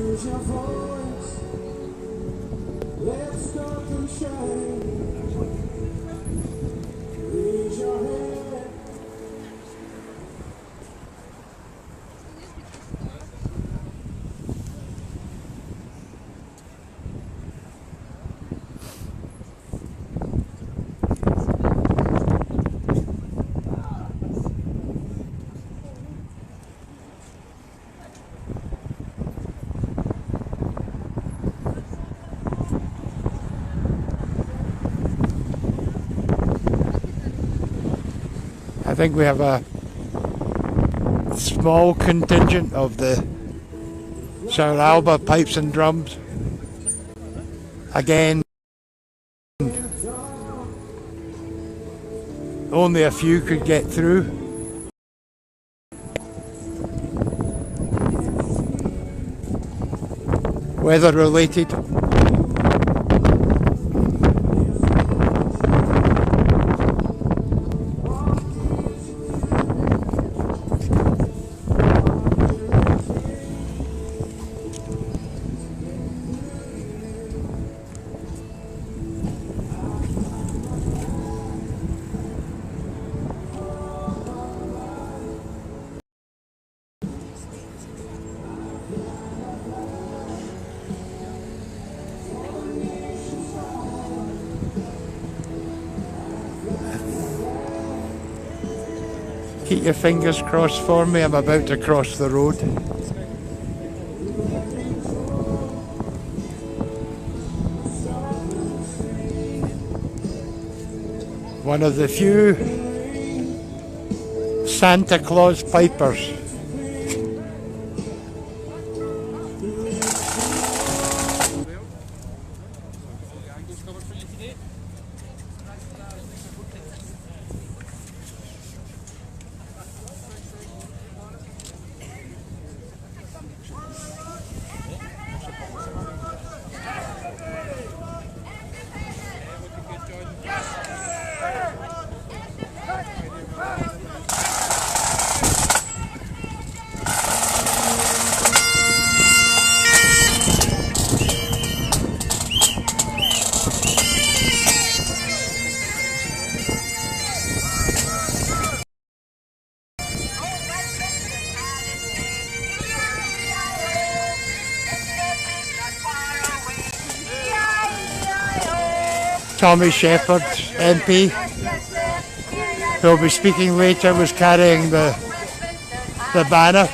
Use your voice, let's start to shine. Raise your head. I think we have a small contingent of the Sir Alba pipes and drums. Again, only a few could get through. Weather related. Keep your fingers crossed for me, I'm about to cross the road. One of the few Santa Claus pipers. Tommy Sheppard, MP, who will be speaking later, was carrying the banner.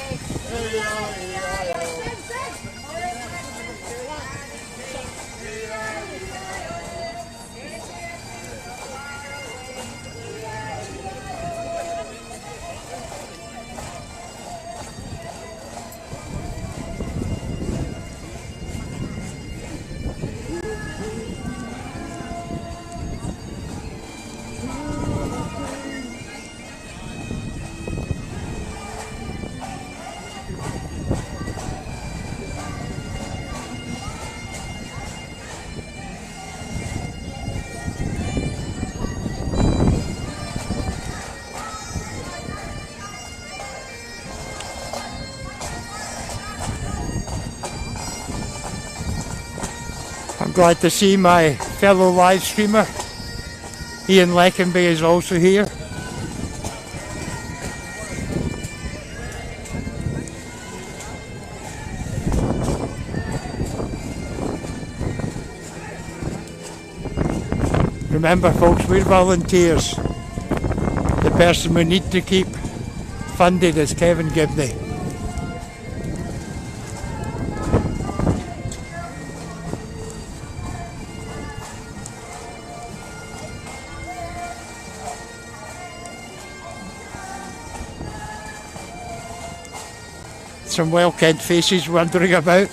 I'm glad to see my fellow live streamer, Ian Leckenby, is also here. Remember folks, we're volunteers. The person we need to keep funded is Kevin Gibney. Some well-kent faces wandering about.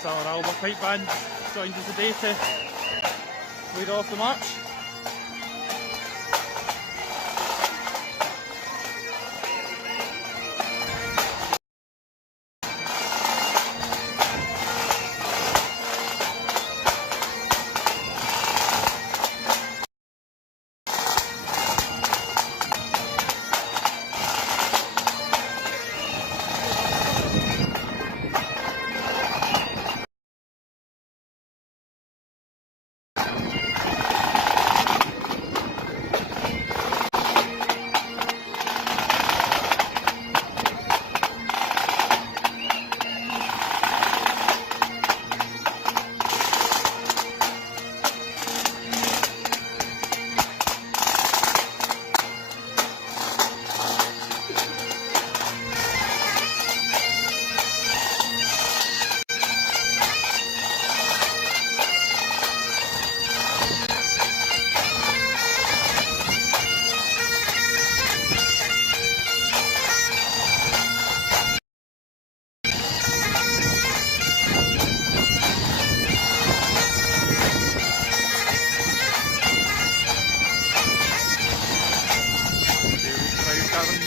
So our Alba Pipe Band joins us today to lead off the march.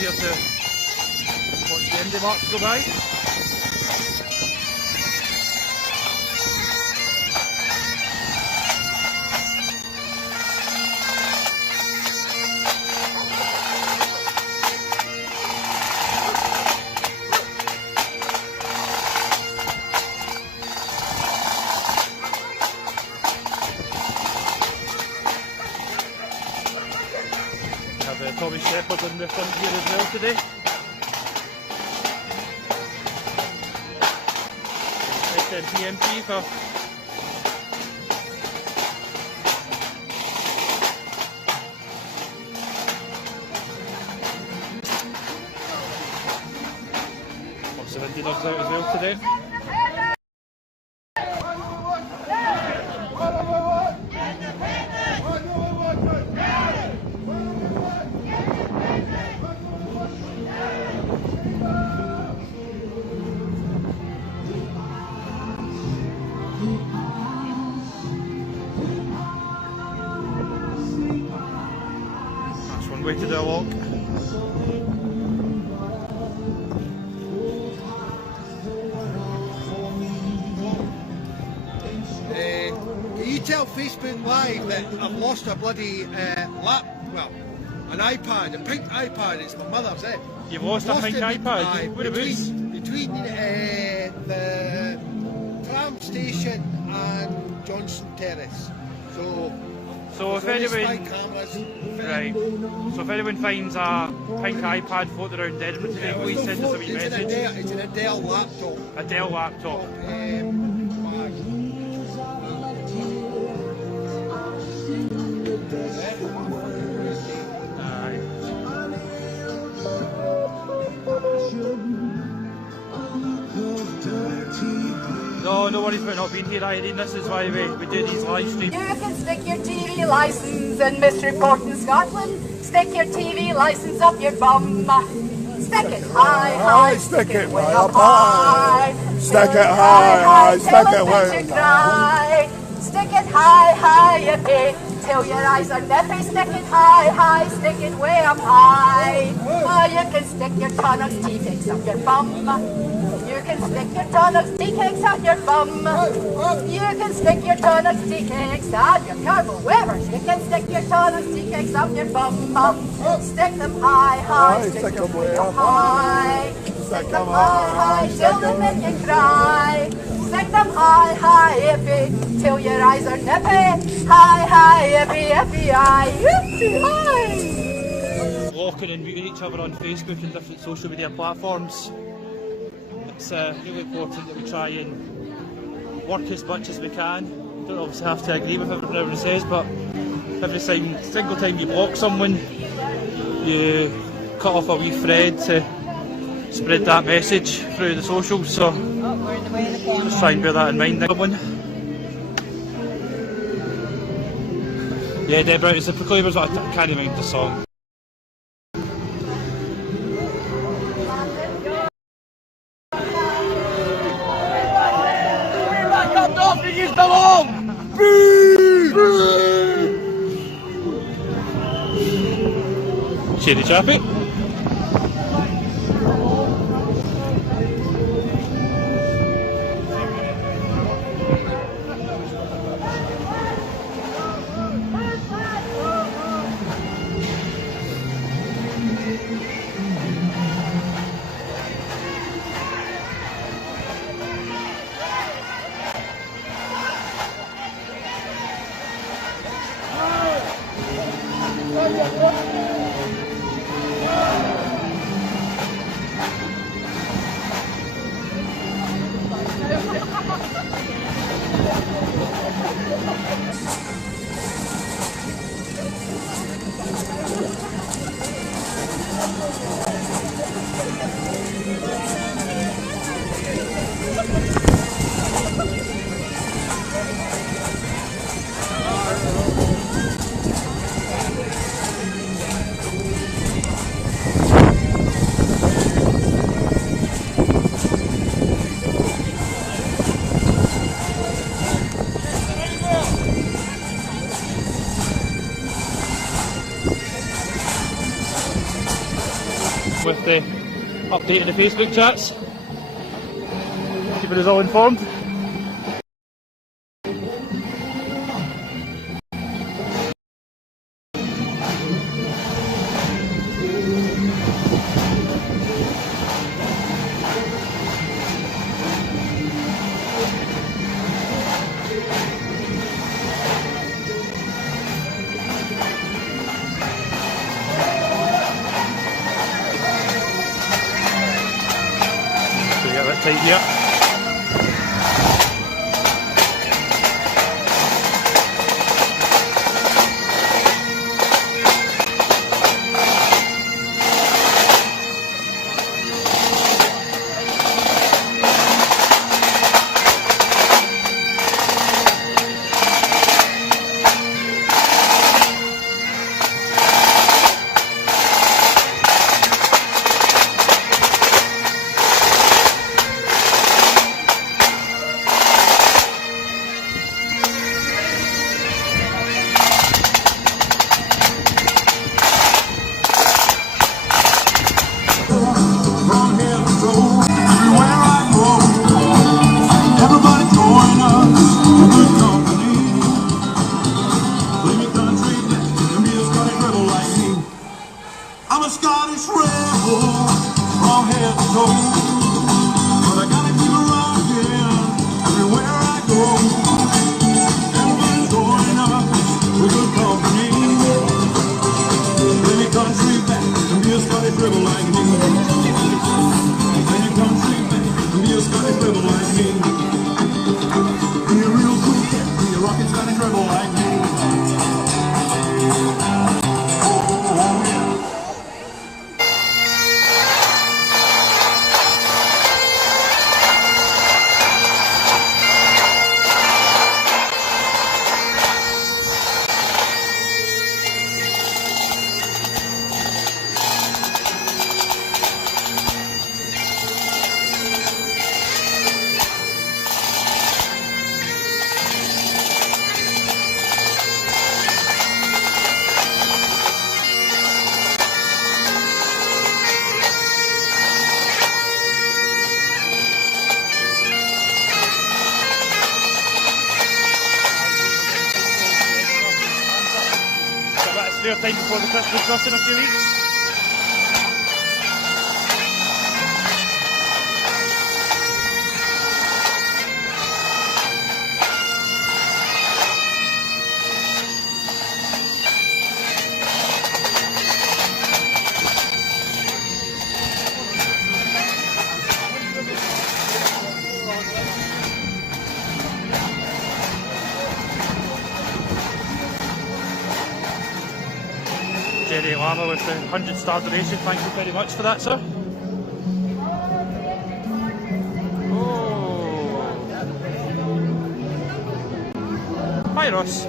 Here to watch the Indy march go by. Have Tommy Sheppard in the front here as well today. SNPMP for lots of Indian out as well today. Way to do a walk. Can you tell Facebook Live that I've lost a bloody an iPad, a pink iPad? It's my mother's, eh? You've lost a pink iPad? Whereabouts? Between the tram station and JOHNSTON Terrace. So if anyone, right, so if anyone finds a pink iPad floating around Edinburgh today, please send us a wee message. It's in a Dell laptop. A Dell laptop. No worries about not being here, Irene. This is why we do these live streams. You can stick your TV licence in Misreport in Scotland. Stick your TV licence up your bum. Stick it high, stick it way up high. Stick it high, stick it way high. Stick it high, you pay. Till your eyes are nippy, stick it high, stick it way up high. Oh, you can stick your tunnel's teeth up your bum. You can stick your tunnel's teeth tea cakes up your bum. You can stick your donuts, tea cakes out your carbo wevers. You can stick your donuts, tea cakes up your bum. Stick them high, high, stick them way up high. Stick them high, high, till they make you cry. Stick them high, high, ippy, till your eyes are nippy. High, high, ippy, ippy, eye, ippy, high. Walking and meeting each other on Facebook and different social media platforms. It's really important that we try and work as much as we can. We don't obviously have to agree with everything everyone says, but every single time you block someone, you cut off a wee thread to spread that message through the socials, so just try and bear that in mind. Yeah, Deborah, it's the Proclaimers, but I can't mind the song. Cheery chappy. With the update of the Facebook chats, keeping us all informed. Tight, yeah. I'm a Scottish rebel from head to toe, but I gotta keep around here everywhere I go. Everybody's going up with good company. Bring your country back and be a Scottish rebel like me. Bring your country back and be a Scottish rebel like me. Be a real cool cat, be a rockin' Scottish rebel like me. spare time before the Christmas rush in a few weeks. Lama with the 100-star donation, thank you very much for that, sir. Oh. Hi, Ross.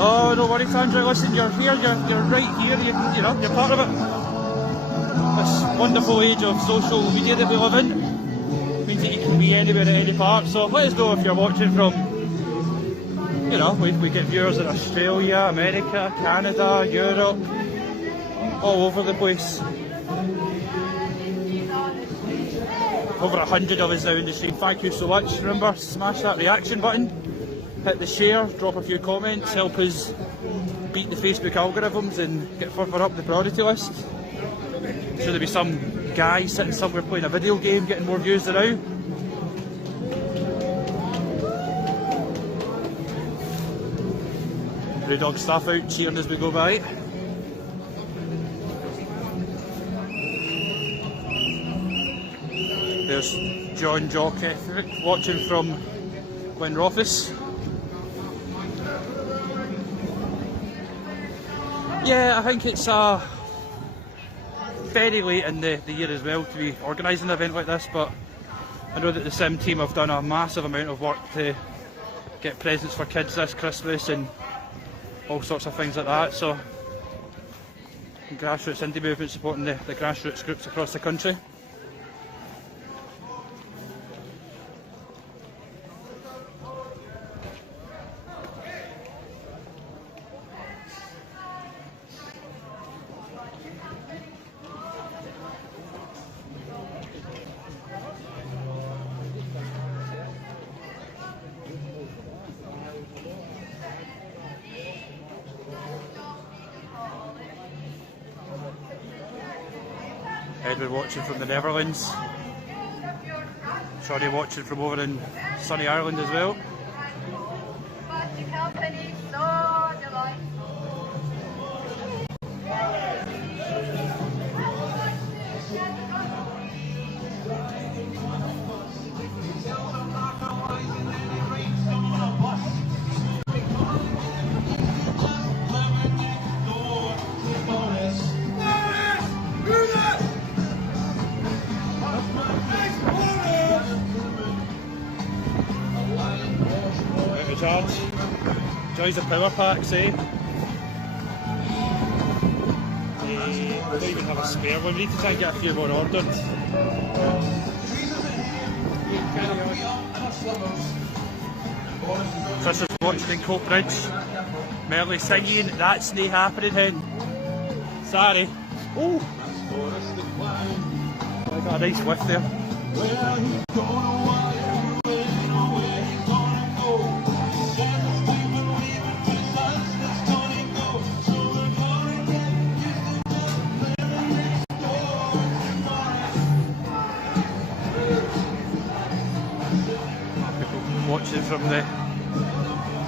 Oh, don't worry, Sandra. Listen, you're here. You're right here. You know, you're part of it. This wonderful age of social media that we live in means that you can be anywhere at any part. So let us know if you're watching from. You know, we get viewers in Australia, America, Canada, Europe, all over the place. Over 100 of us now in the stream. Thank you so much. Remember, smash that reaction button. Hit the share, drop a few comments, help us beat the Facebook algorithms and get further up the priority list. Should there be some guy sitting somewhere playing a video game getting more views than now? Brewdog staff out cheering as we go by. There's John Jock watching from Glenrothes. Yeah, I think it's very late in the year as well to be organising an event like this, but I know that the Sim team have done a massive amount of work to get presents for kids this Christmas and all sorts of things like that. So, grassroots indie movement supporting the grassroots groups across the country. Edward watching from the Netherlands. Sorry, watching from over in sunny Ireland as well. Joys the power packs, eh? We don't even have a spare one. We need to try and get a few more ordered. Chris is watching in Coatbridge. Merrily singing, that's nae happening hen. Sorry. Oh! I got a nice whiff there. Watching from the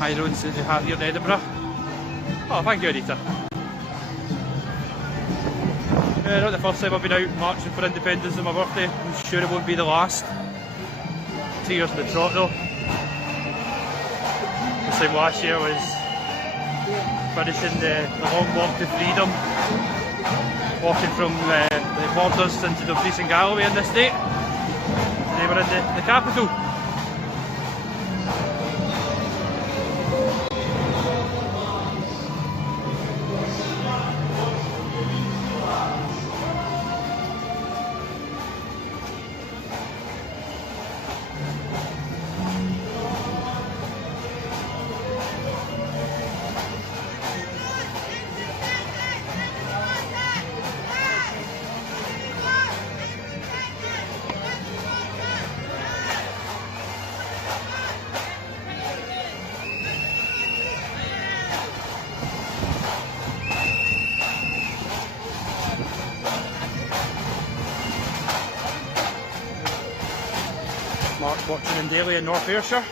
high roads that they have here in Edinburgh. Oh, thank you, Anita. Not the first time I've been out marching for independence on my birthday. I'm sure it won't be the last. 2 years in the trot though. The same last year was finishing the long walk to freedom. Walking from the borders into Dumfries and Galloway in the state. Today we're in the capital. Mark watching in Daly in North Ayrshire.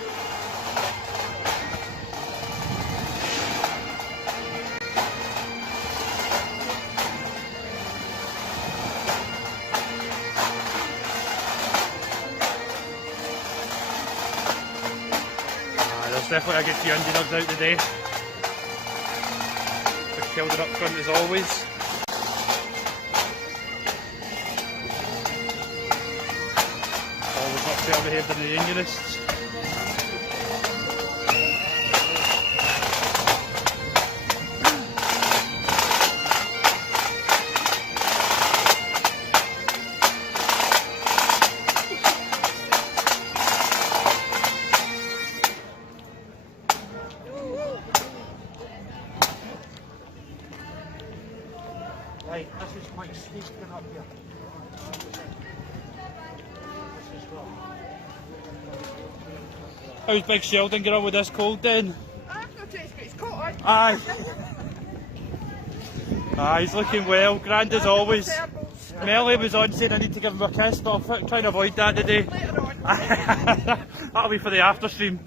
There's definitely a good few underdogs out today. Big Kelder up front as always. Always up further ahead than the Unionists. Right, this is quite steep going up here. How's Big Sheldon get on with this cold then? Aye. Aye, he's looking well, grand as always. Melly was on saying I need to give him a kiss, but I'm trying to avoid that today. That'll be for the after stream.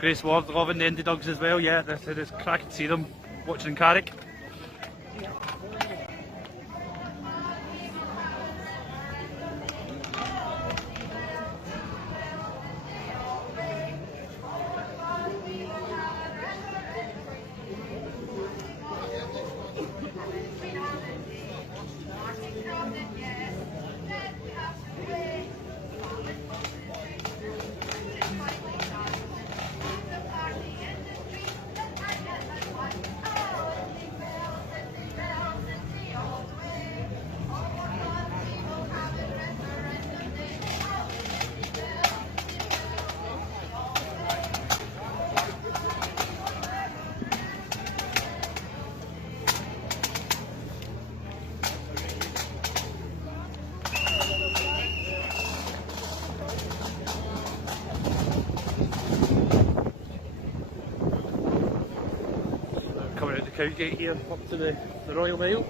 Grace Ward loving the underdogs as well, yeah, it's cracking to see them watching in Carrick. Coming out the Cowgate here, up to the Royal Mile.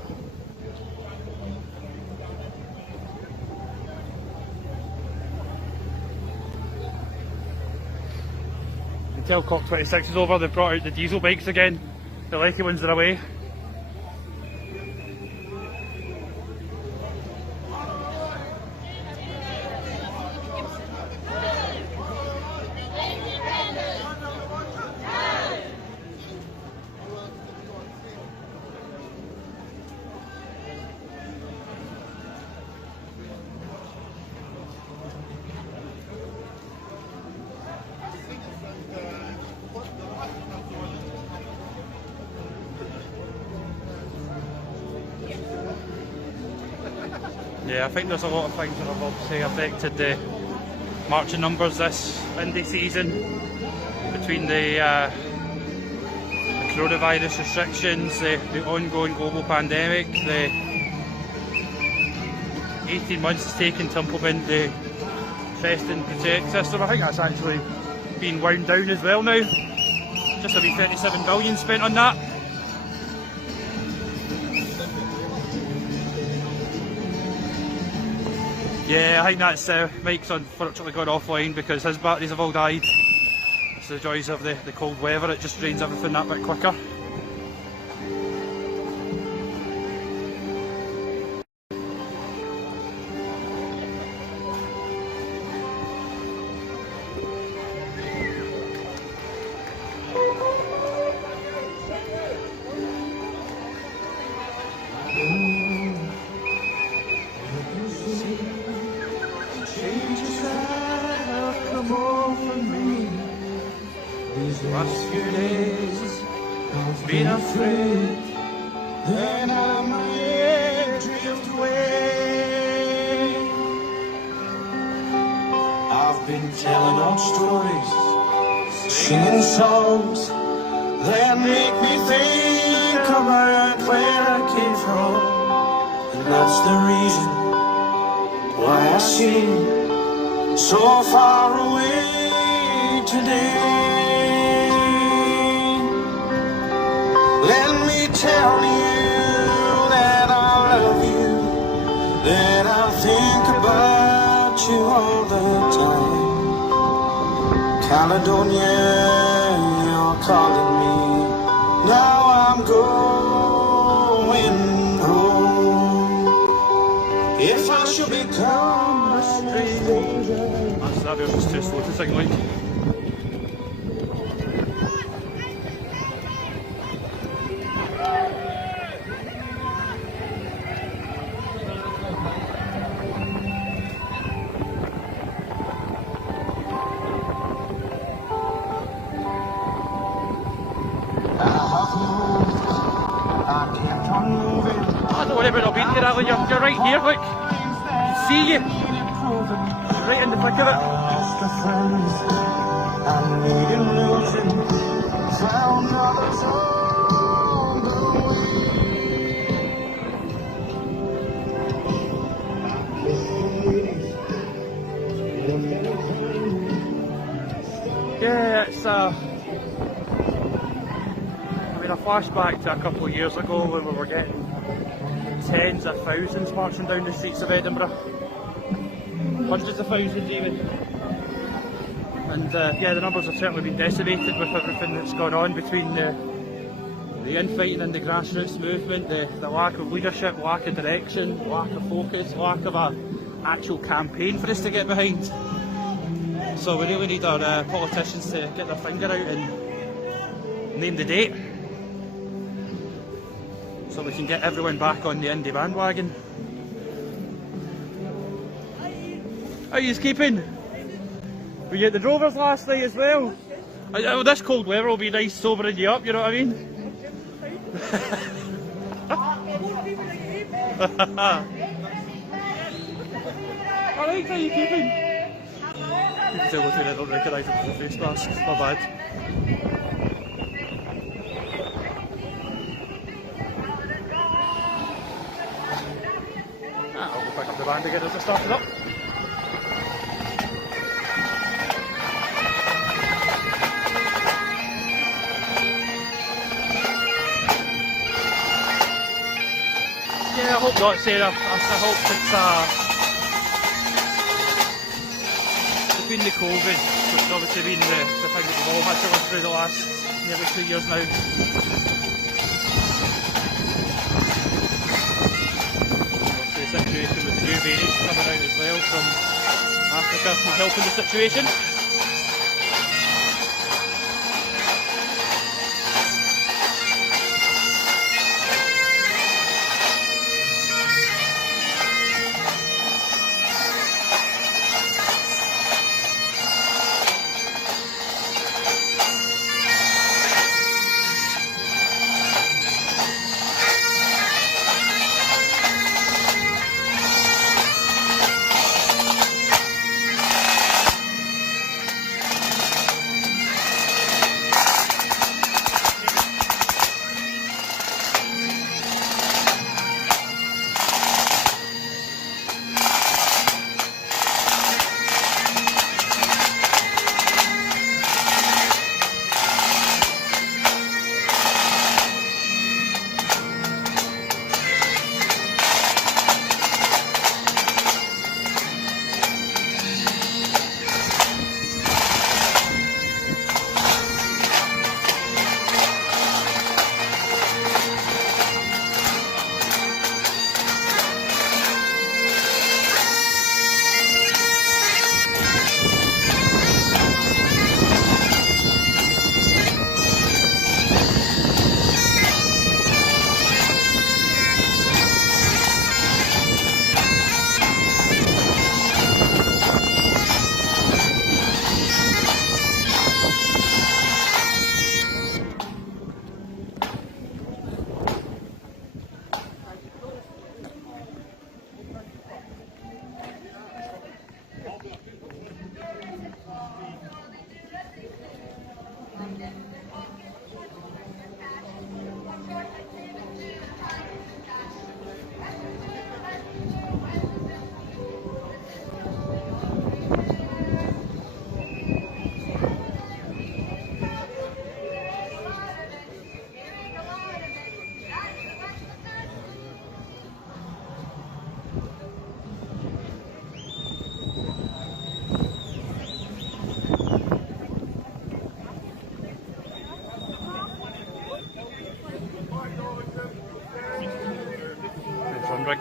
Until COP26 is over, they've brought out the diesel bikes again. The lucky ones are away. Yeah, I think there's a lot of things that have obviously affected the marching numbers this Indy season, between the coronavirus restrictions, the ongoing global pandemic, the 18 months it's taken to implement the Test and Protect system. I think that's actually been wound down as well now. Just a wee 37 billion spent on that. Yeah, I think that's Mike's unfortunately gone offline because his batteries have all died. It's the joys of the cold weather, it just drains everything that bit quicker. Last few days, I've been afraid that I might drift away. I've been telling old stories, singing songs that make me think about where I came from, and that's the reason why I seem so far away today. Let me tell you that I love you, that I think about Caledonia, you're calling me. Now I'm going home. If I should become a stranger. That was just too slow to sing like. Don't worry about not being here, Alan. You're right here, look. I can see you. You're right in the thick of it. Yeah, it's I mean, a flashback to a couple of years ago when we were getting tens of thousands marching down the streets of Edinburgh, hundreds of thousands even, and yeah, the numbers have certainly been decimated with everything that's gone on between the infighting and the grassroots movement, the lack of leadership, lack of direction, lack of focus, lack of an actual campaign for us to get behind. So we really need our politicians to get their finger out and name the date, so we can get everyone back on the indie bandwagon. How are you keeping? Were you at the Drovers last night as well? Well, this cold weather will be nice sobering you up, you know what I mean? Alright, how are you keeping? You can tell what I don't recognise it from the face mask, it's not bad. I'll go pick up the band again as I start it up. Yeah, I hope not, Sarah. I hope it's been the COVID, which has obviously been the thing that we've all had to live through the last nearly 2 years now. The situation with the new variants coming out as well from Africa from helping the situation.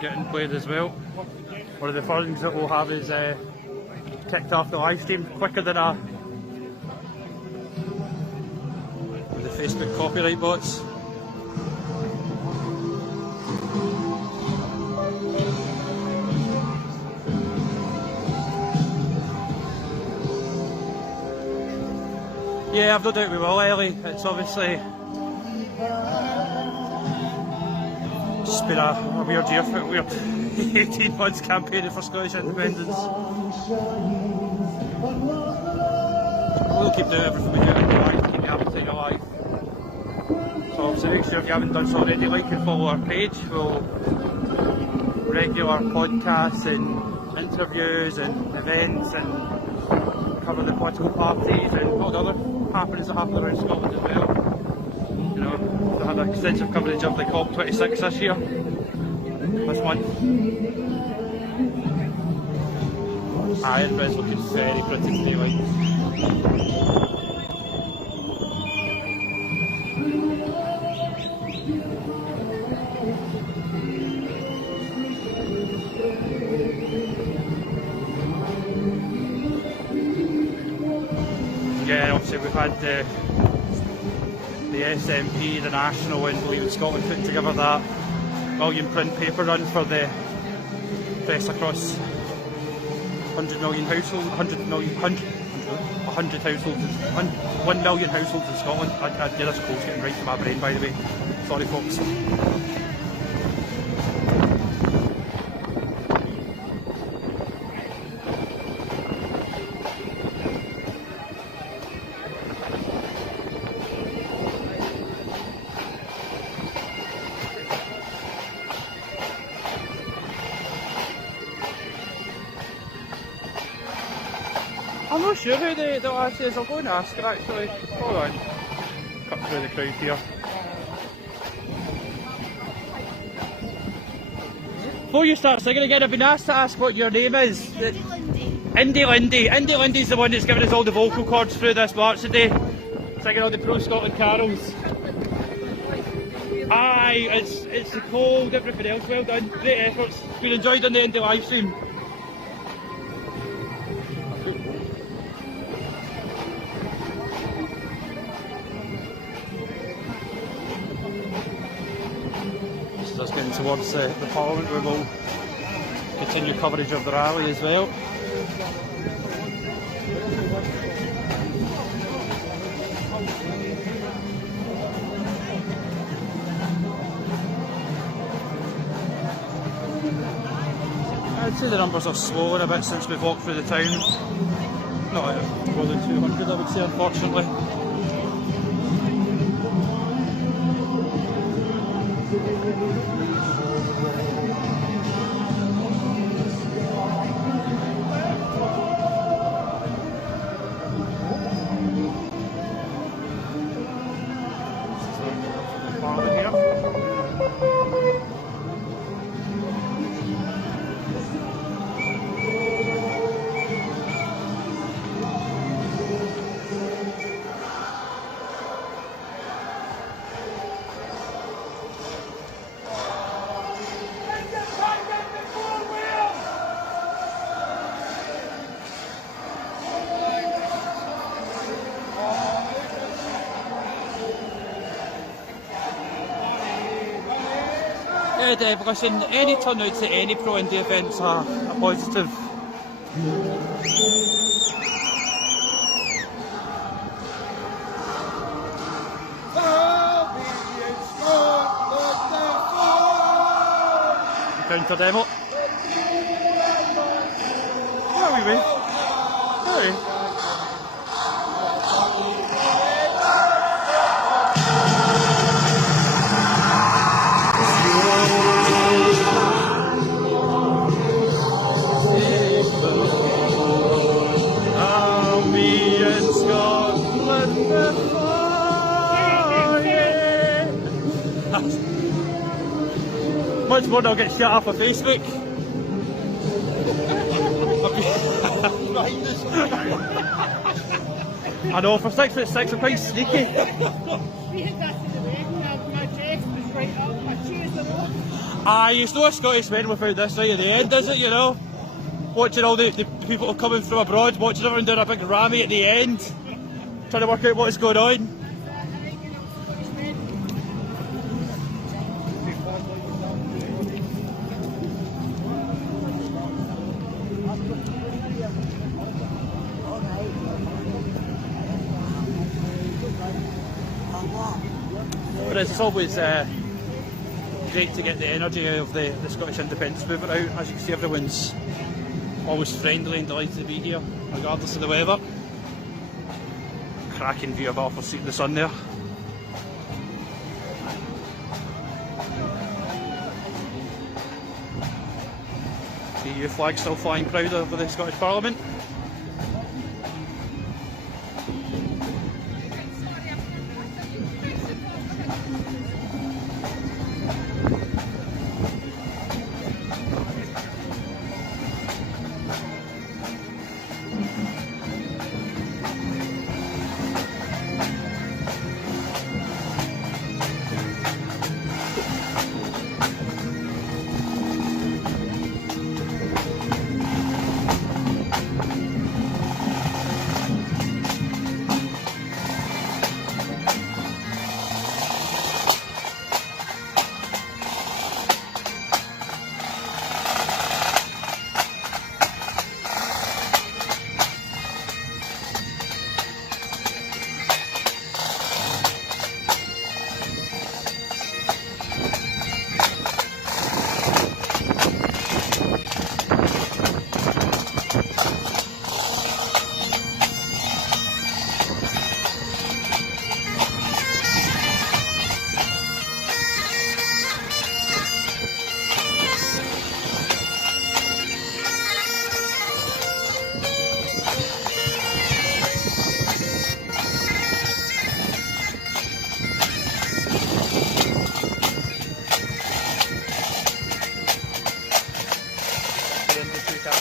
getting played as well. One of the things that we'll have is kicked off the live stream quicker than the Facebook copyright bots. Yeah, I've no doubt we will, Ellie. It's obviously just been a weird year, a weird 18 months campaigning for Scottish independence. We'll keep doing everything we can to keep the appetite alive. So obviously make sure if you haven't done so already, like and follow our page. We'll regular podcasts and interviews and events and cover the political parties and all the other happenings that happen around Scotland as well. You know, we had extensive coverage of the COP26 this year, this month. Edinburgh's looking very pretty to me, like. Yeah, obviously we've had the SNP, the National and Believe in Scotland put together that million print paper run for the press across 100 million households, 100 households, 1 million households in Scotland. I get this quote getting right to my brain, by the way. Sorry folks. I'm not sure who the last is. I'll go and ask her actually. Hold on. Cut through the crowd here. Before you start singing again, I've been asked to ask what your name is. Indy Lindy. Indy Lindy's the one that's given us all the vocal cords through this march today. Singing all the pro-Scotland carols. Aye, it's the cold, everything else. Well done. Great efforts. Been enjoyed on the Indy live stream. Just getting towards the Parliament where we'll continue coverage of the rally as well. I'd say the numbers are slowing a bit since we've walked through the town. Not more than 200 I would say, unfortunately. Yeah, Dave, listen, any turnouts at any pro-Indy events are a positive. Counter demo. Where are we with? Sorry. Much more than I'll get shut off of Facebook. I know, for 6'6" I'm quite sneaky. We had that in the way, my dress was right up, my shoes were low. It's no Scottish men without this right at the end, is it, you know? Watching all the people coming from abroad, watching everyone doing a big rammy at the end, trying to work out what is going on. But it's always great to get the energy of the Scottish independence movement out. As you can see, everyone's always friendly and delighted to be here, regardless of the weather. Cracking view of Alpha Street in the sun there. The EU flag still flying proud over the Scottish Parliament.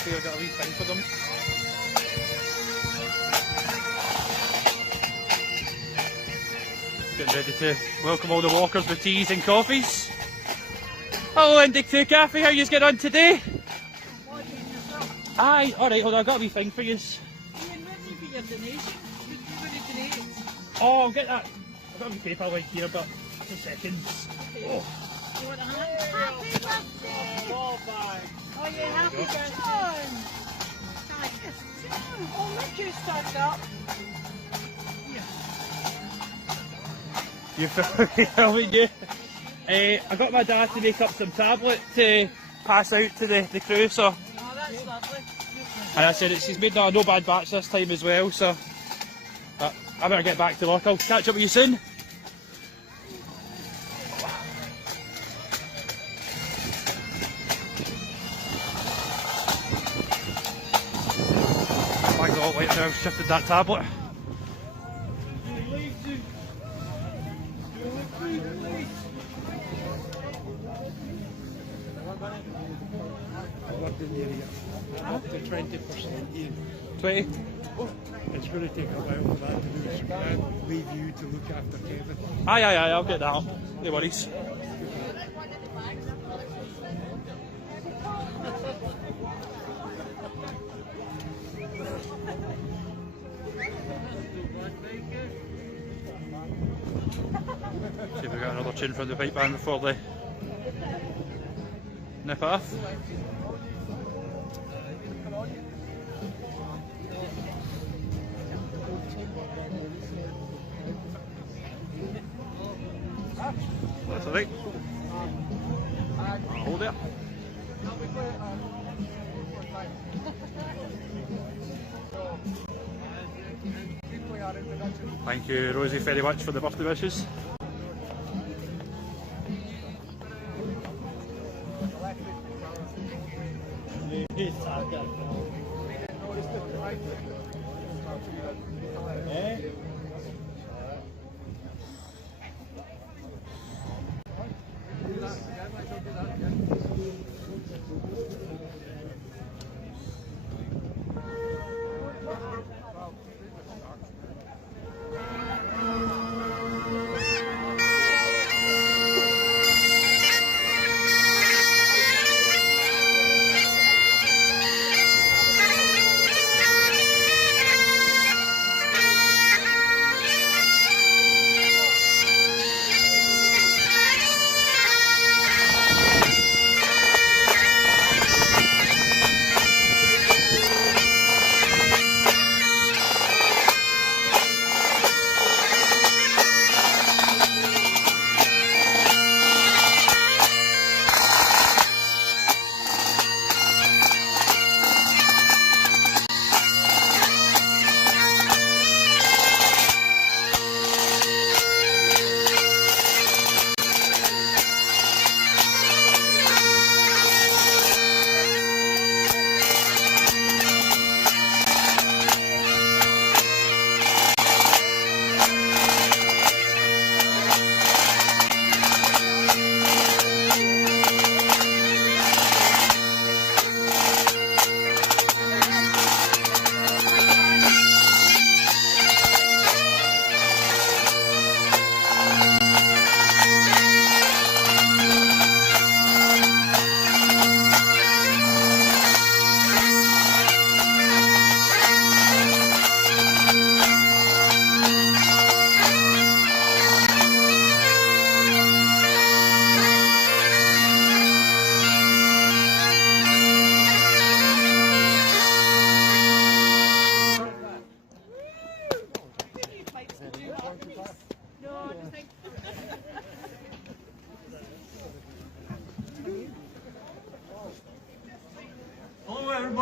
I've got a wee thing for them. Getting ready to welcome all the walkers with teas and coffees. Hello Indy 2 Cafe, how you getting on today? Aye, alright, hold on, I've got a wee thing for you. Oh, I'll get that. I've got a wee paper right here, but 2 seconds. Oh. You want a hand? Happy birthday! Oh, yeah, happy birthday! Oh, look who stood up. You filming you? I got my dad to make up some tablet to pass out to the crew, so. Oh, that's lovely. And I said he's made a no bad batch this time as well, so. I better get back to work. I'll catch up with you soon. Thank God, wait now, I've shifted that tablet. After 20% in. 20? It's going to take a while for that to do, so I'll leave you to look after Kevin. Aye, I'll get that on. No worries. See if we got another tune from the pipe band before they nip off. That's alright. Hold it. Thank you, Rosie, very much for the birthday wishes.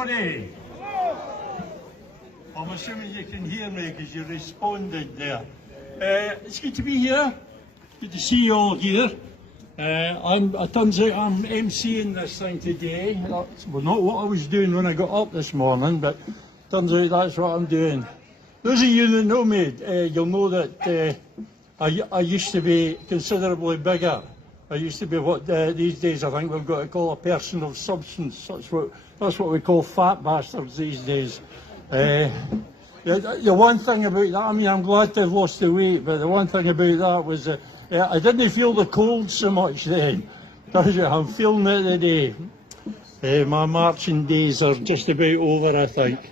everybody. I'm assuming you can hear me because you responded there. It's good to be here. Good to see you all here. It turns out I'm emceeing this thing today. That's not what I was doing when I got up this morning, but turns out that's what I'm doing. Those of you that know me, you'll know that I used to be considerably bigger. I used to be what these days I think we've got to call a person of substance. That's what we call fat bastards these days. The one thing about that, I mean, I'm glad to have lost the weight, but the one thing about that was I didn't feel the cold so much then. I'm feeling it today. My marching days are just about over, I think.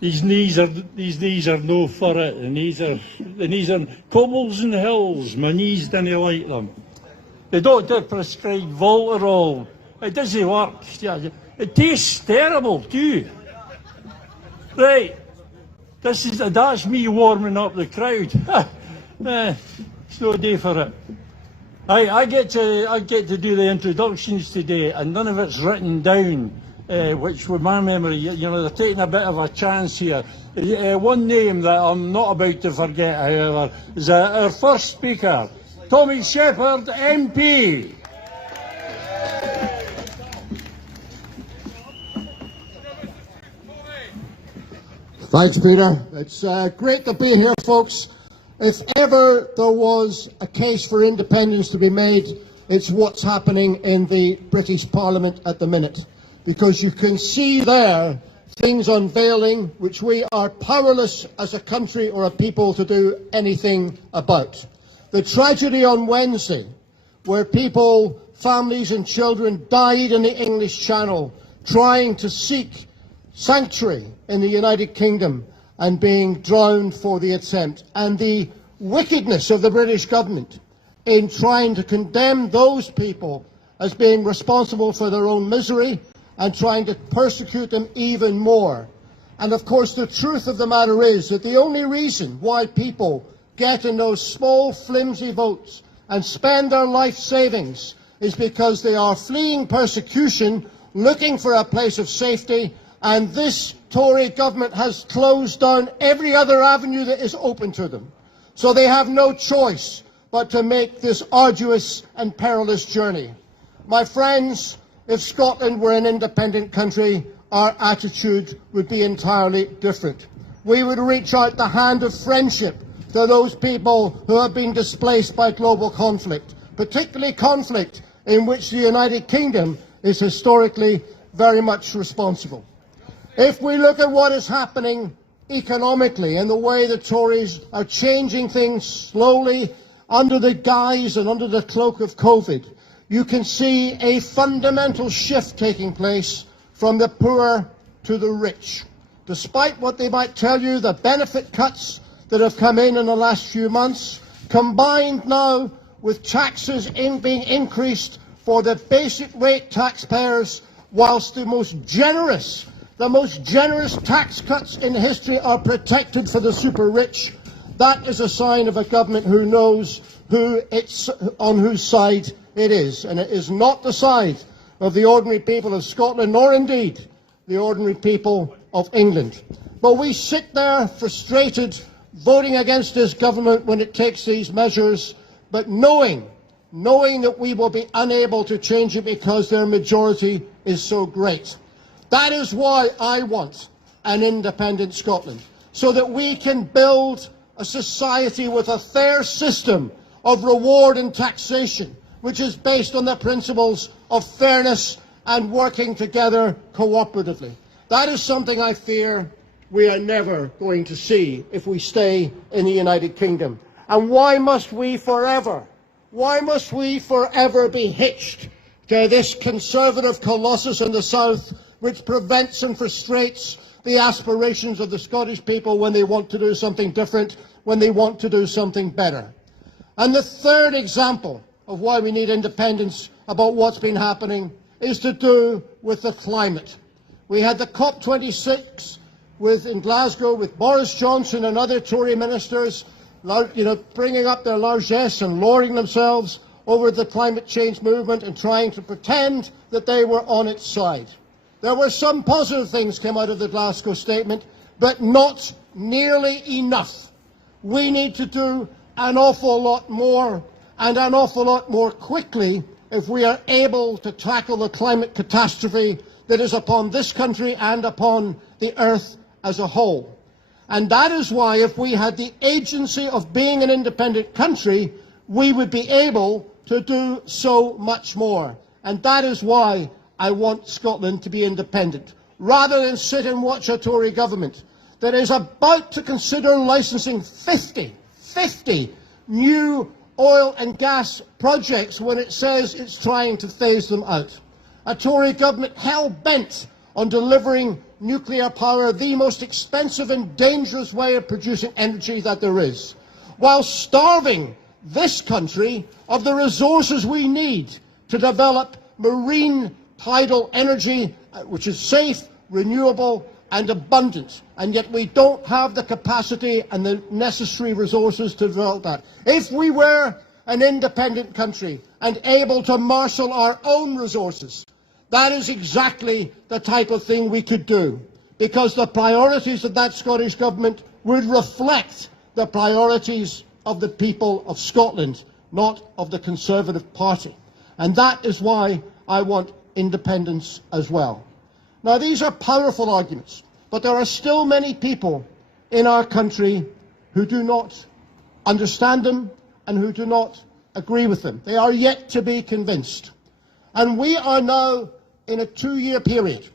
These knees are no for it. The knees are cobbles and hills. My knees didn't like them. The doctor prescribed Voltarol. It doesn't work. It tastes terrible too. Right, that's me warming up the crowd. It's no day for it. I get to do the introductions today, and none of it's written down, which with my memory, they're taking a bit of a chance here. One name that I'm not about to forget, however, is our first speaker, Tommy Sheppard, MP. Thanks, Peter. It's great to be here, folks. If ever there was a case for independence to be made, it's what's happening in the British Parliament at the minute. Because you can see there things unveiling which we are powerless as a country or a people to do anything about. The tragedy on Wednesday, where people, families and children died in the English Channel trying to seek sanctuary in the United Kingdom and being drowned for the attempt, and the wickedness of the British government in trying to condemn those people as being responsible for their own misery and trying to persecute them even more. And of course the truth of the matter is that the only reason why people get in those small flimsy votes and spend their life savings is because they are fleeing persecution, looking for a place of safety, and this Tory government has closed down every other avenue that is open to them. So they have no choice but to make this arduous and perilous journey. My friends, if Scotland were an independent country, our attitude would be entirely different. We would reach out the hand of friendship to those people who have been displaced by global conflict, particularly conflict in which the United Kingdom is historically very much responsible. If we look at what is happening economically and the way the Tories are changing things slowly under the guise and under the cloak of COVID, you can see a fundamental shift taking place from the poor to the rich. Despite what they might tell you, the benefit cuts that have come in the last few months, combined now with taxes being increased for the basic rate taxpayers, whilst the most generous tax cuts in history are protected for the super rich, that is a sign of a government who knows on whose side it is. And it is not the side of the ordinary people of Scotland, nor indeed the ordinary people of England. But we sit there frustrated, voting against this government when it takes these measures, but knowing that we will be unable to change it because their majority is so great. That is why I want an independent Scotland, so that we can build a society with a fair system of reward and taxation, which is based on the principles of fairness and working together cooperatively. That is something I fear we are never going to see if we stay in the United Kingdom. And why must we forever be hitched to this conservative colossus in the south, which prevents and frustrates the aspirations of the Scottish people when they want to do something different, when they want to do something better? And the third example of why we need independence about what's been happening is to do with the climate. We had the COP26 in Glasgow with Boris Johnson and other Tory ministers, bringing up their largesse and lording themselves over the climate change movement and trying to pretend that they were on its side. There were some positive things came out of the Glasgow statement, but not nearly enough. We need to do an awful lot more, and an awful lot more quickly, if we are able to tackle the climate catastrophe that is upon this country and upon the earth as a whole. And that is why, if we had the agency of being an independent country, we would be able to do so much more. And that is why I want Scotland to be independent, rather than sit and watch a Tory government that is about to consider licensing 50 new oil and gas projects when it says it's trying to phase them out. A Tory government hell-bent on delivering nuclear power, the most expensive and dangerous way of producing energy that there is, while starving this country of the resources we need to develop marine tidal energy, which is safe, renewable and abundant, and yet we don't have the capacity and the necessary resources to develop that. If we were an independent country and able to marshal our own resources, that is exactly the type of thing we could do, because the priorities of that Scottish Government would reflect the priorities of the people of Scotland, not of the Conservative Party. And that is why I want independence as well. Now, these are powerful arguments, but there are still many people in our country who do not understand them and who do not agree with them. They are yet to be convinced. And we are now in a 2-year period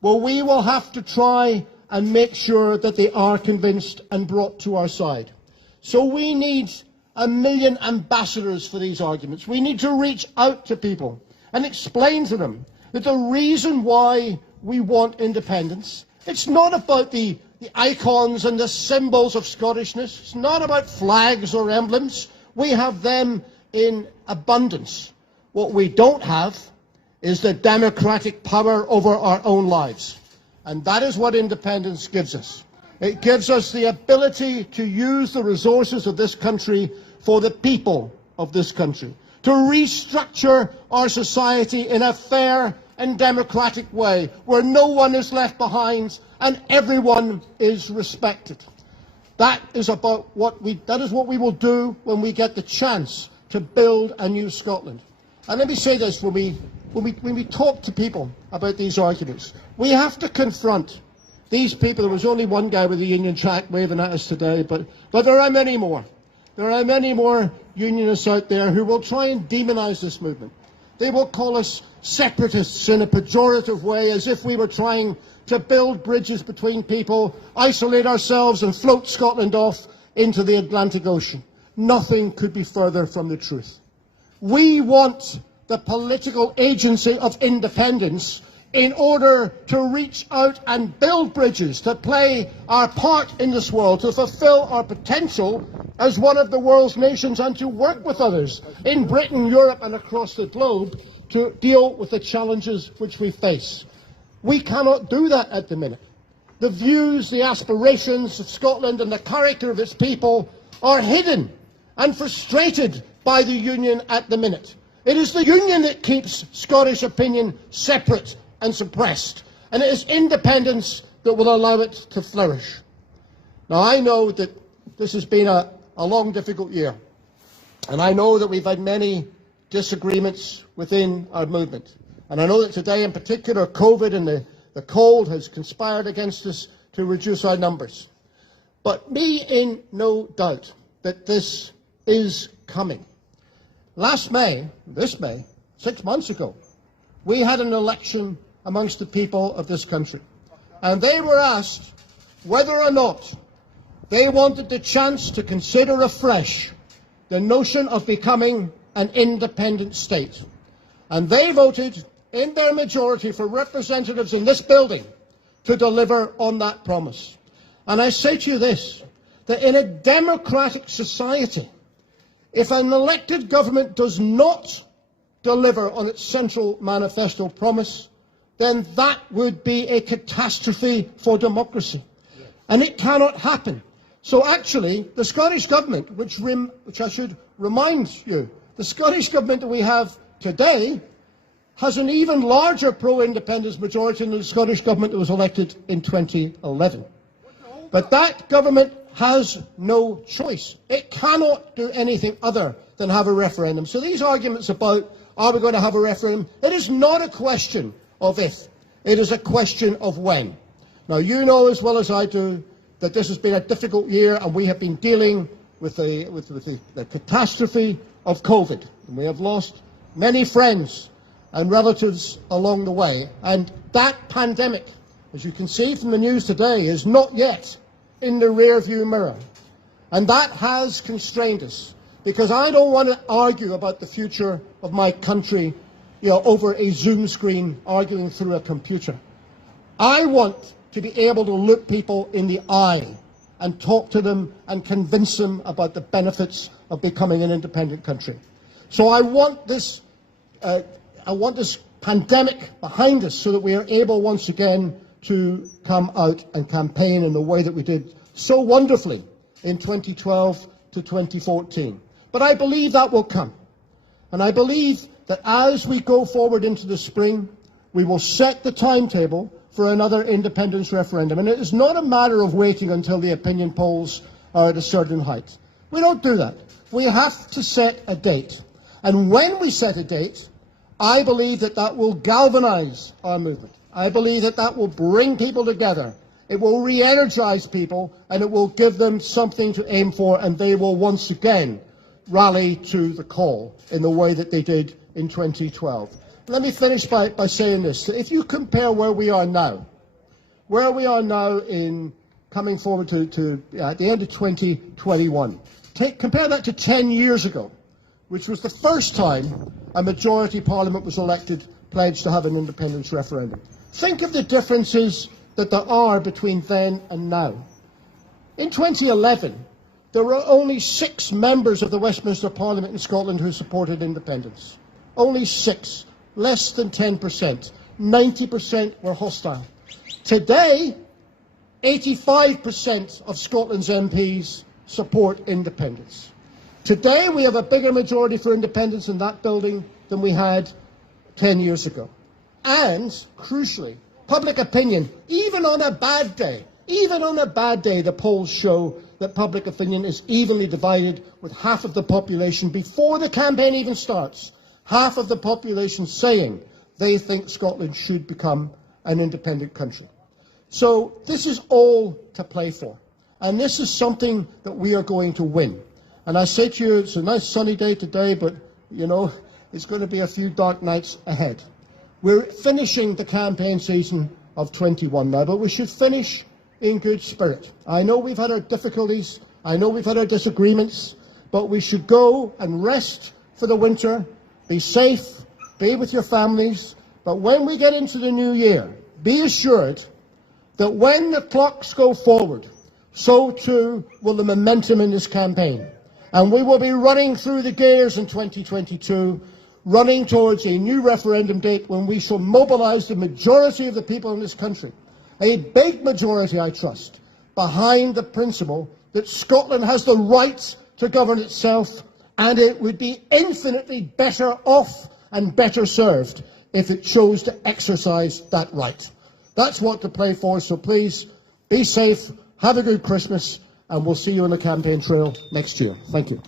where we will have to try and make sure that they are convinced and brought to our side. So we need 1 million ambassadors for these arguments. We need to reach out to people and explain to them that the reason why we want independence, it's not about the icons and the symbols of Scottishness. It's not about flags or emblems. We have them in abundance. What we don't have is the democratic power over our own lives. And that is what independence gives us. It gives us the ability to use the resources of this country for the people of this country, to restructure our society in a fair and democratic way, where no one is left behind and everyone is respected. That is what we will do when we get the chance to build a new Scotland. And let me say this, when we talk to people about these arguments, we have to confront these people. There was only one guy with a Union Jack waving at us today, but there are many more. There are many more unionists out there who will try and demonise this movement. They will call us separatists in a pejorative way, as if we were trying to build bridges between people, isolate ourselves and float Scotland off into the Atlantic Ocean. Nothing could be further from the truth. We want the political agency of independence in order to reach out and build bridges, to play our part in this world, to fulfil our potential as one of the world's nations, and to work with others in Britain, Europe and across the globe to deal with the challenges which we face. We cannot do that at the minute. The views, the aspirations of Scotland and the character of its people are hidden and frustrated by the Union at the minute. It is the Union that keeps Scottish opinion separate and suppressed, and it is independence that will allow it to flourish. Now, I know that this has been a long, difficult year, and I know that we've had many disagreements within our movement. And I know that today in particular, COVID and the cold has conspired against us to reduce our numbers. But me in no doubt that this is coming. Last May, this May, 6 months ago, we had an election amongst the people of this country. And they were asked whether or not they wanted the chance to consider afresh the notion of becoming an independent state. And they voted in their majority for representatives in this building to deliver on that promise. And I say to you this, that in a democratic society, if an elected government does not deliver on its central manifesto promise, then that would be a catastrophe for democracy. And it cannot happen. So actually, the Scottish Government, which I should remind you, the Scottish Government that we have today has an even larger pro-independence majority than the Scottish Government that was elected in 2011. But that government has no choice. It cannot do anything other than have a referendum. So these arguments about, are we going to have a referendum? It is not a question of if. It is a question of when. Now, you know as well as I do that this has been a difficult year, and we have been dealing with the catastrophe of COVID. And we have lost many friends and relatives along the way. And that pandemic, as you can see from the news today, is not yet in the rearview mirror. And that has constrained us, because I don't want to argue about the future of my country, over a Zoom screen, arguing through a computer. I want to be able to look people in the eye and talk to them and convince them about the benefits of becoming an independent country. So I want this pandemic behind us so that we are able once again to come out and campaign in the way that we did so wonderfully in 2012 to 2014. But I believe that will come. And I believe that as we go forward into the spring, we will set the timetable for another independence referendum. And it is not a matter of waiting until the opinion polls are at a certain height. We don't do that. We have to set a date. And when we set a date, I believe that that will galvanise our movement. I believe that that will bring people together. It will re-energise people, and it will give them something to aim for, and they will once again rally to the call in the way that they did in 2012. Let me finish by saying this. If you compare where we are now in coming forward to at the end of 2021, compare that to 10 years ago, which was the first time a majority parliament was elected, pledged to have an independence referendum. Think of the differences that there are between then and now. In 2011, there were only 6 members of the Westminster Parliament in Scotland who supported independence. Only 6, less than 10%. 90% were hostile. Today, 85% of Scotland's MPs support independence. Today, we have a bigger majority for independence in that building than we had 10 years ago. And, crucially, public opinion, even on a bad day, the polls show that public opinion is evenly divided, with half of the population, before the campaign even starts, half of the population saying they think Scotland should become an independent country. So this is all to play for. And this is something that we are going to win. And I say to you, it's a nice sunny day today, but, it's going to be a few dark nights ahead. We're finishing the campaign season of 21 now, but we should finish in good spirit. I know we've had our difficulties, I know we've had our disagreements, but we should go and rest for the winter, be safe, be with your families. But when we get into the new year, be assured that when the clocks go forward, so too will the momentum in this campaign. And we will be running through the gears in 2022, running towards a new referendum date when we shall mobilise the majority of the people in this country, a big majority, I trust, behind the principle that Scotland has the right to govern itself, and it would be infinitely better off and better served if it chose to exercise that right. That's what to play for, so please be safe, have a good Christmas, and we'll see you on the campaign trail next year. Thank you.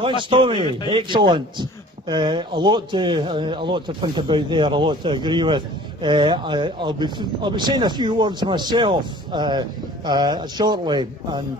Thanks, Tommy. Excellent. A lot to think about there. A lot to agree with. I'll be saying a few words myself shortly, and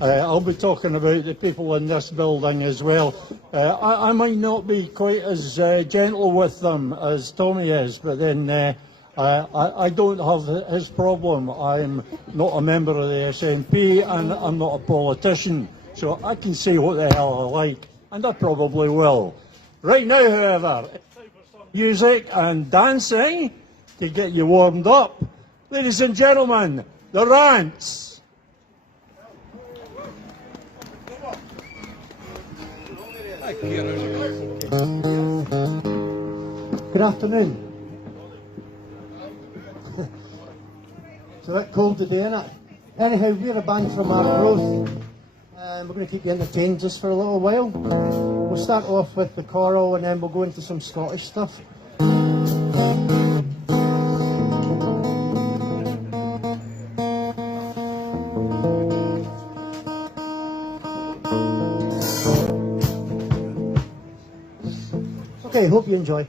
I'll be talking about the people in this building as well. I might not be quite as gentle with them as Tommy is, but then I don't have his problem. I'm not a member of the SNP, and I'm not a politician. So I can say what the hell I like, and I probably will. Right now, however, it's time for some music and dancing to get you warmed up. Ladies and gentlemen, the Rants. Good afternoon. So a bit cold today, innit? Anyhow, we're a band from Arbroath, and we're going to keep you entertained just for a little while. We'll start off with the choral, and then we'll go into some Scottish stuff. Okay, hope you enjoy.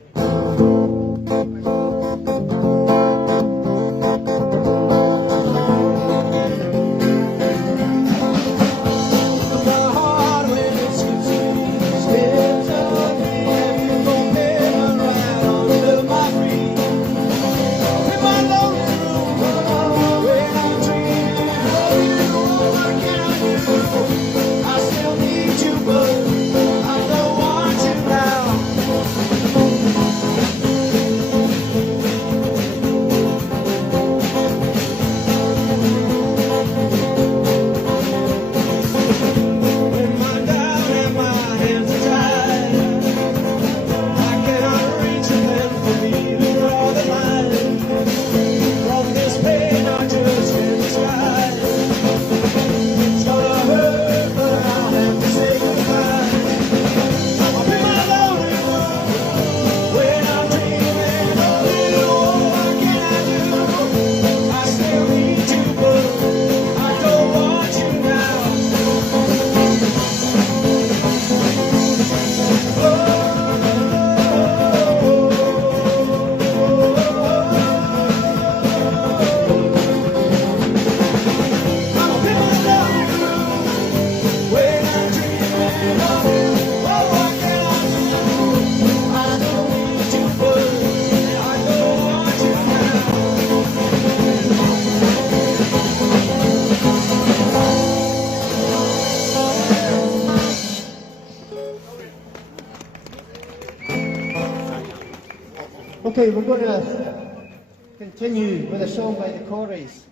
Okay, we're going to continue with a song by the Corries.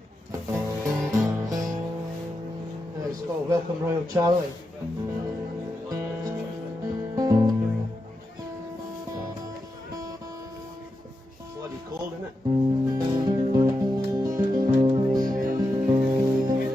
It's called Welcome Royal Charlie. Bloody cold, isn't it?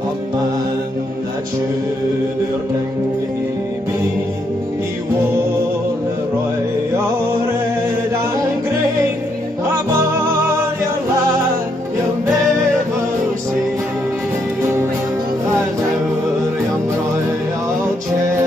A man that should ring me, he wore the royal red and grey. A boy, your lad, you'll never see. As our young royal chair.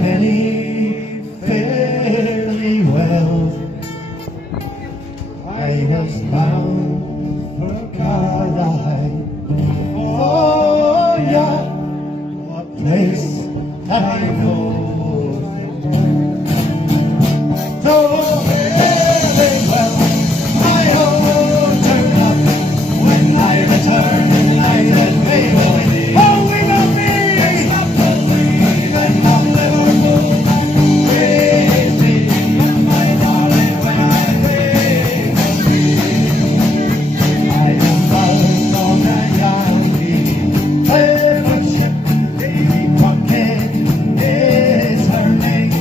penny fairly well. I was bound for Carlisle. Oh yeah, a place I know. So very well, I hope turn up when I return and light and fail. Oh, we got me! It's not the leaving of Liverpool. Praise me, my darling, when I think of you. I am buzzed on a Yankee favorite ship. Davy Crockett is her name.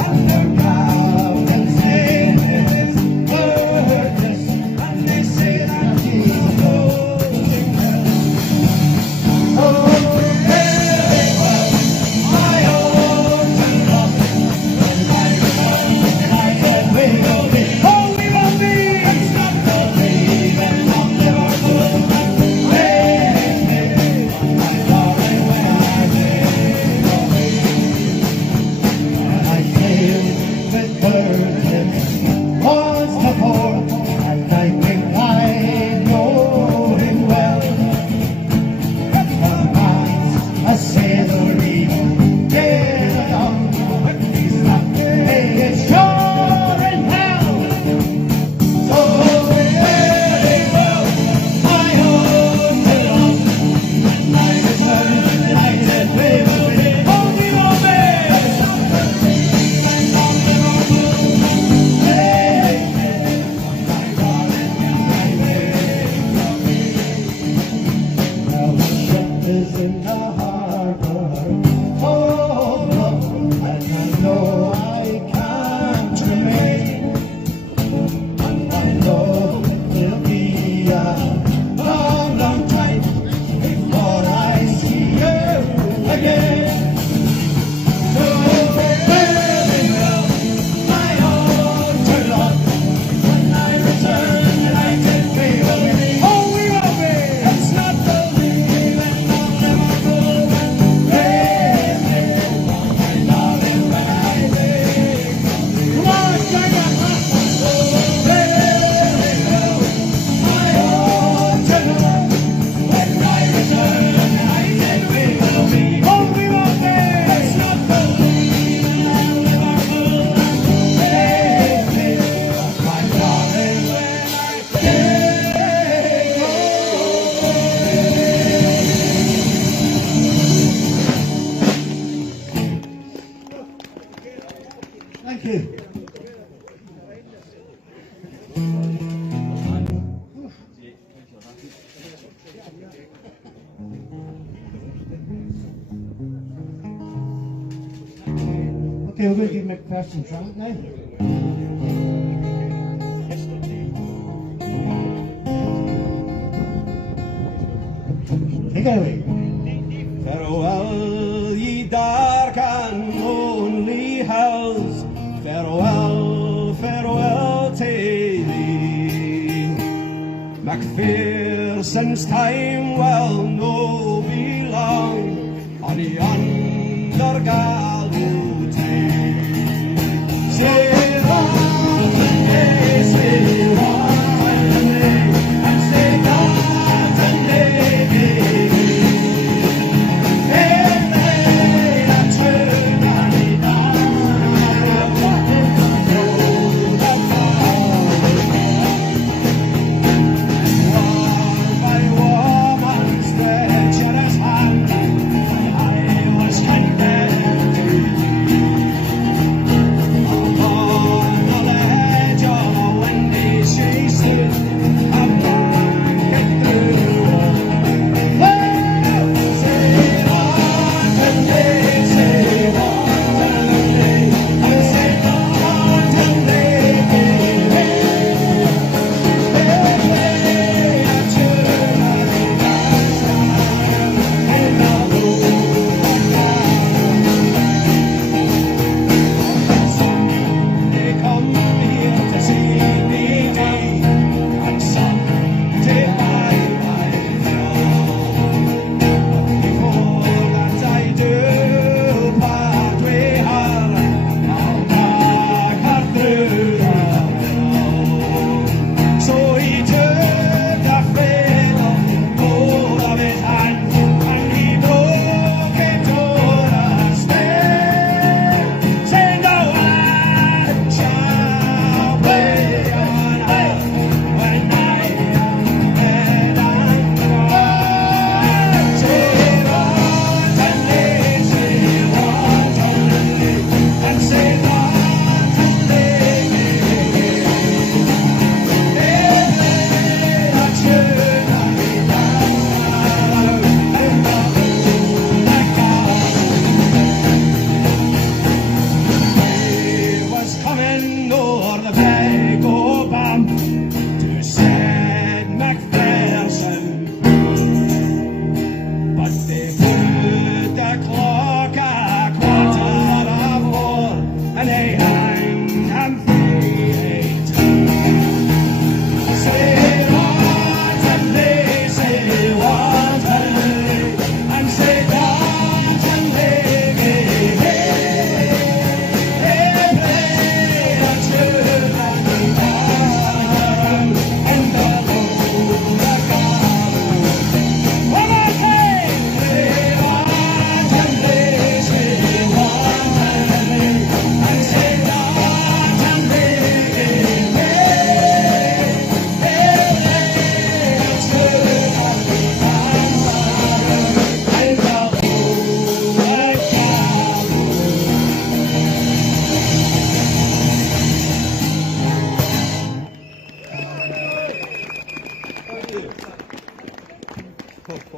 And her captain's name is Burgess, and they say that he's a golden well. Oh, very well, I own to love when I return, and I said we will be. Oh, we will be. It's not the leaving of Liverpool that raised me, my darling, when I think of you. And I sailed with Burgess once before, and I think I know him well. But the man's a sailor, he get along, but he's not it's sure in hell. So very well, I own to love, and I return, and I said we will be. Oh, we will be. It's not the leaving of Liverpool. Hey, my darling, when I think of you. Well, the ship is in the harbor, oh, love, and I know I can't remain. And I know it'll be a long, long time before I see you again. So very well, I own to love when I return, and I said we will be. Oh, we will be. It's not the leaving of Liverpool that raised me, my darling, when I think of you. Come on, sing it. Oh, very well, I own to love when I return, and I said we will be. Oh, we will be. It's not the leaving of Liverpool that raised me, my darling, when I think of you. Thank you. Okay, we're going to give McPherson Trunk now. Take it away. Farewell, ye dark and lonely hills. Farewell, farewell to thee. Macpherson's time will no be long on yonder gallows tree. Sail on and day, sail on and day, and stay God and Navy. In the Trinity down, we'll walk the road of war by woman's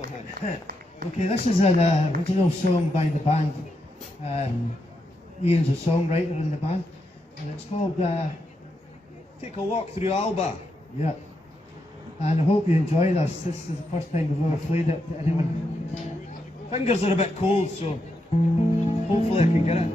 go ahead. Okay, this is an original song by the band. Ian's a songwriter in the band, and it's called Take a Walk Through Alba. Yeah. And I hope you enjoy this. This is the first time we've ever played it to anyone. Fingers are a bit cold, so hopefully I can get it.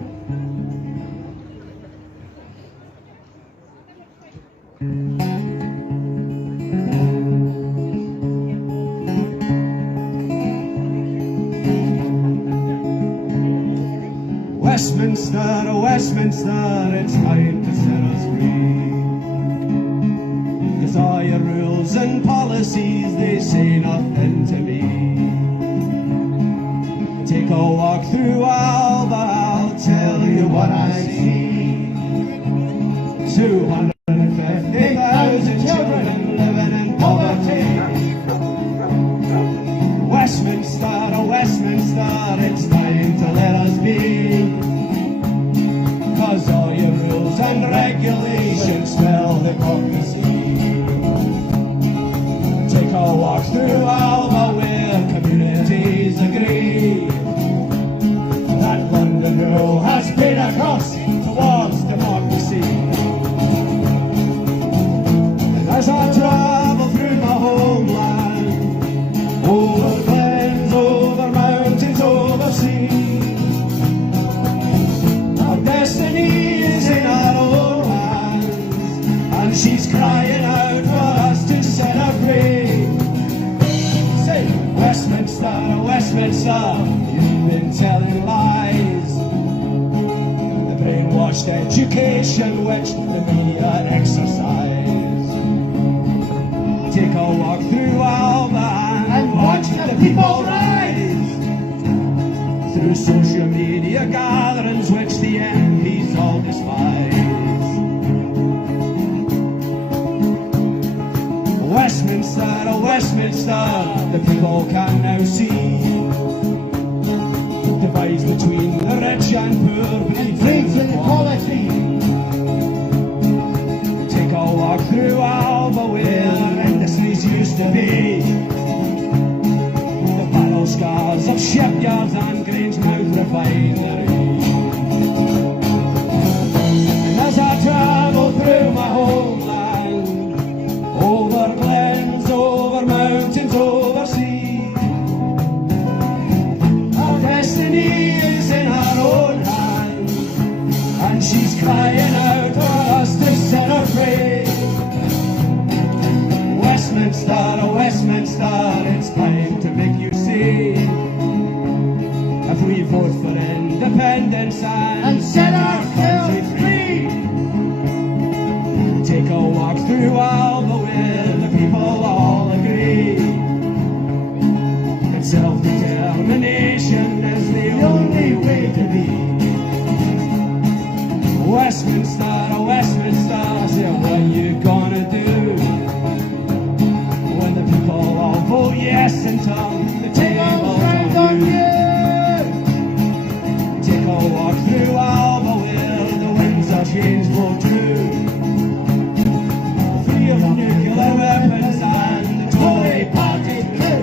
Westminster, oh Westminster, it's time to set us free. 'Cause all your rules and policies, they say nothing to me. Take a walk through Alba, I'll tell you what I see. 250,000 children living in poverty. Westminster, oh Westminster, it's time to let us be. 'Cause all your rules and regulations spell hypocrisy. Take a walk through Alba where communities agree that London rule has been a cross towards democracy. And as I travel through my homeland, over glens, over mountains, over sea, our destiny is in our own hands, and she's crying out for us to set her free. Say, Westminster, oh Westminster, you've been telling lies. The brainwashed education which the media exercise. Take a walk through Alba and watch the people rise. Through social media gatherings which the MPs all despise. Westminster, oh Westminster, the people can now see. Divides between the rich and poor, Faith and equality. Take a walk through Alba where industries used to be. The battle scars of shipyards and Grangemouth refinery. And as I travel through my homeland, over glens, over mountains, over sea, our destiny is in our own hands, and she's crying out for us to set her free. Westminster, oh Westminster, it's time to make you see. If we vote for independence and set our country free, take a walk through Alba where the people all agree that self-determination is the only way to be. Westminster, oh Westminster, say what you gonna do when the people all vote yes and turn the tables on you. Take a walk through Alba where the winds of change blow true. Free of nuclear weapons and the Tory party too.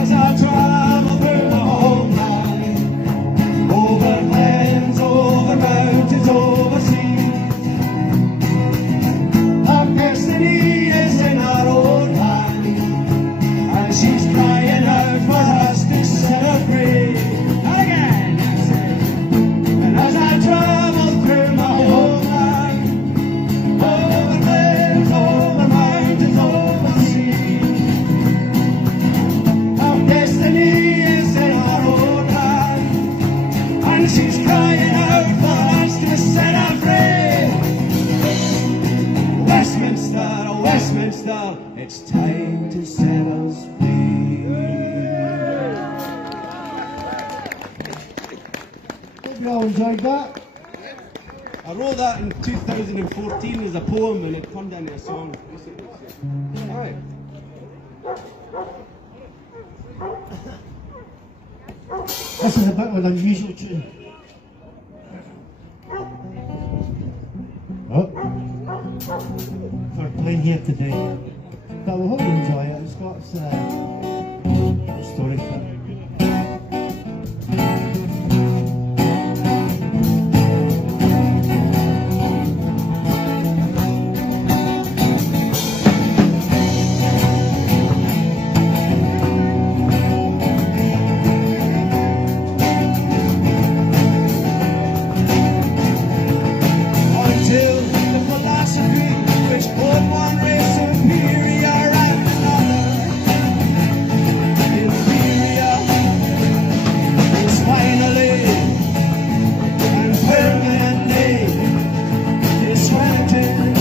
As I travel through my homeland, over glens, over mountains, over seas, our destiny is in our own hands, and she's crying out for us to set her free. Not again, I say. And as I travel through my homeland, over glens, over mountains, over seas, our destiny is in our own hands, and she's crying out for us to set her free. Westminster, oh Westminster, it's time to set us free. Hope you all enjoyed that. I wrote that in 2014 as a poem and it turned into a song. Alright. This is a bit of an unusual tune. For playing here today. But we hope you enjoy it. It's Scots story. Until the philosophy which put one race superior and another inferior is finally and permanently discredited,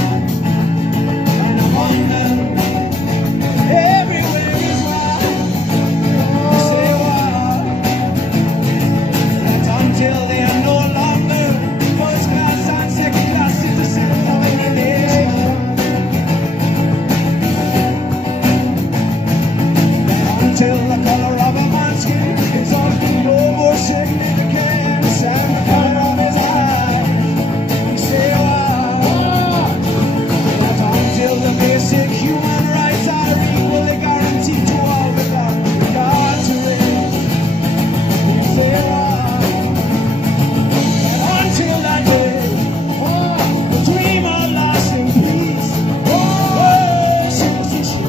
and among them everywhere is wrong. Say what? That until they are no longer first class and second class citizens of any nation, until the color of a man's skin is of no more significance than the color of his eyes. We say what? That until the basic human rights are equally guaranteed to all without regard to race. We say what? Until that day, the dream of lasting peace, citizenship,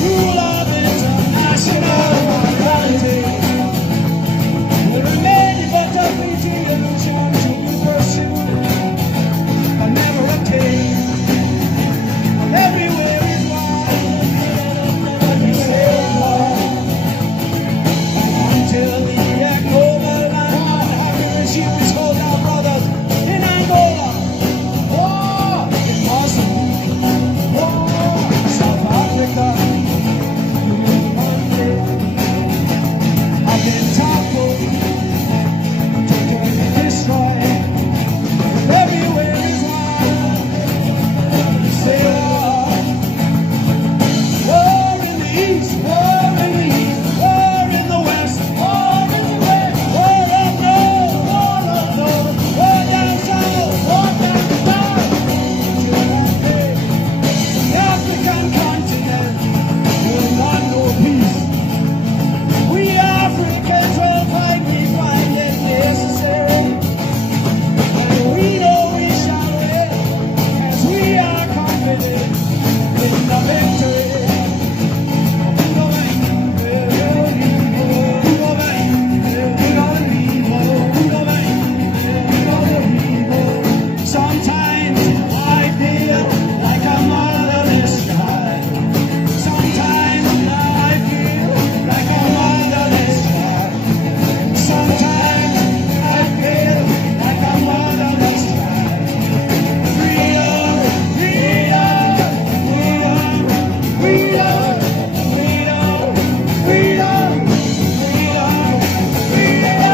rule of international morality will remain but a fleeting illusion to be pursued, but never attained. And everywhere is one, but we say one. Until the global and regime is called our brothers in Angola, in Mozambique, South Africa, have been toppled, taken and destroyed. Everywhere is one. Say war in the east, war in the east, war in the west, war in the west, war up north, war up north, war down south, war down south. Till that day, the African continent will want no peace. We Africans will fight it necessary, and we know we shall win, as we are confident in the victory. Sometimes I feel like a motherless child. Sometimes I feel like a motherless child. Sometimes I feel like a motherless child. Freedom, freedom, freedom, freedom, freedom, freedom, freedom.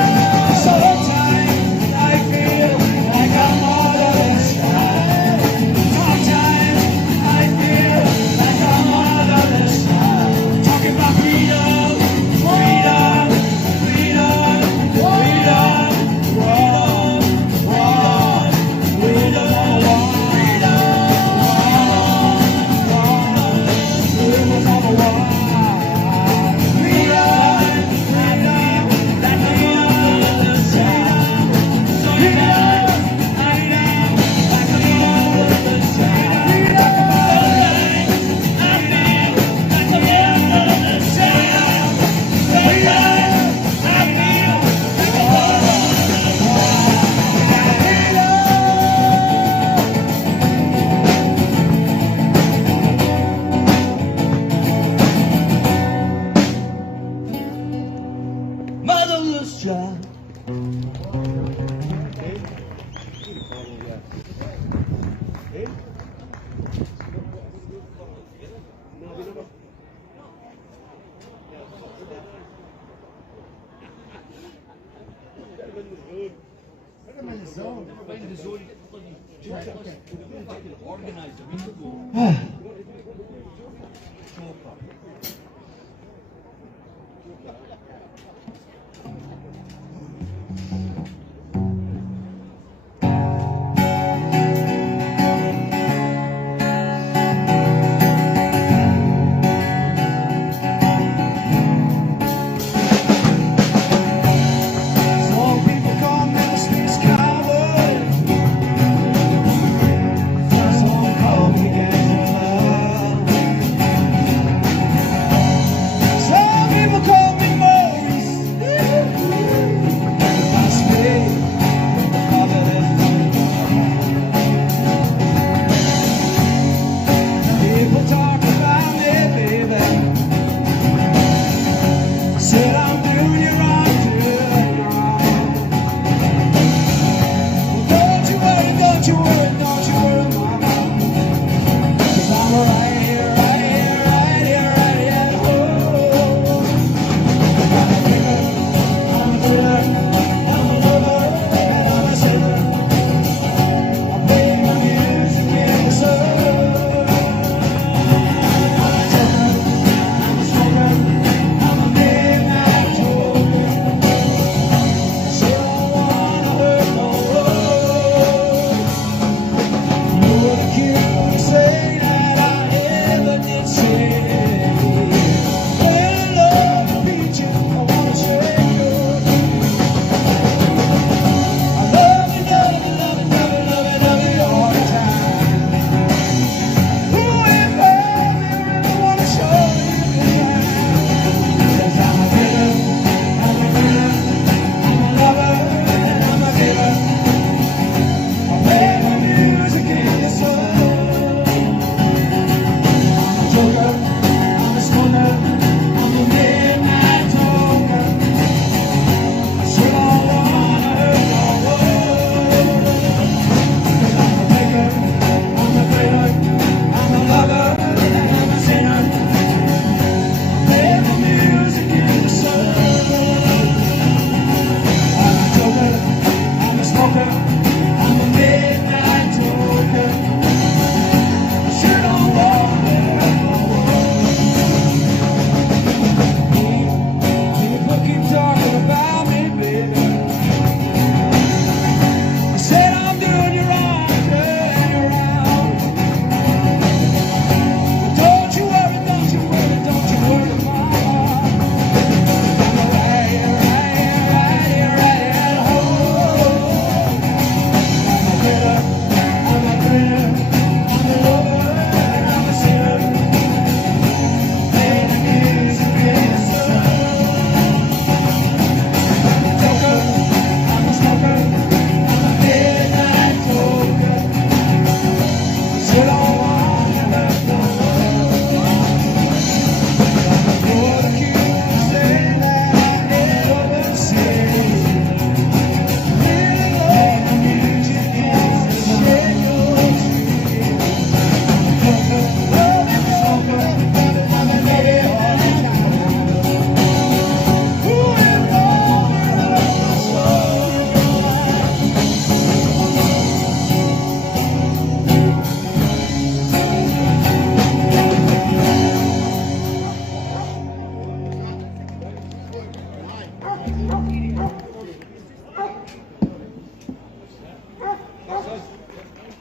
Sometimes I feel like a motherless child. Sometimes I feel like a motherless child. Talking about freedom, freedom, freedom, freedom, motherless child.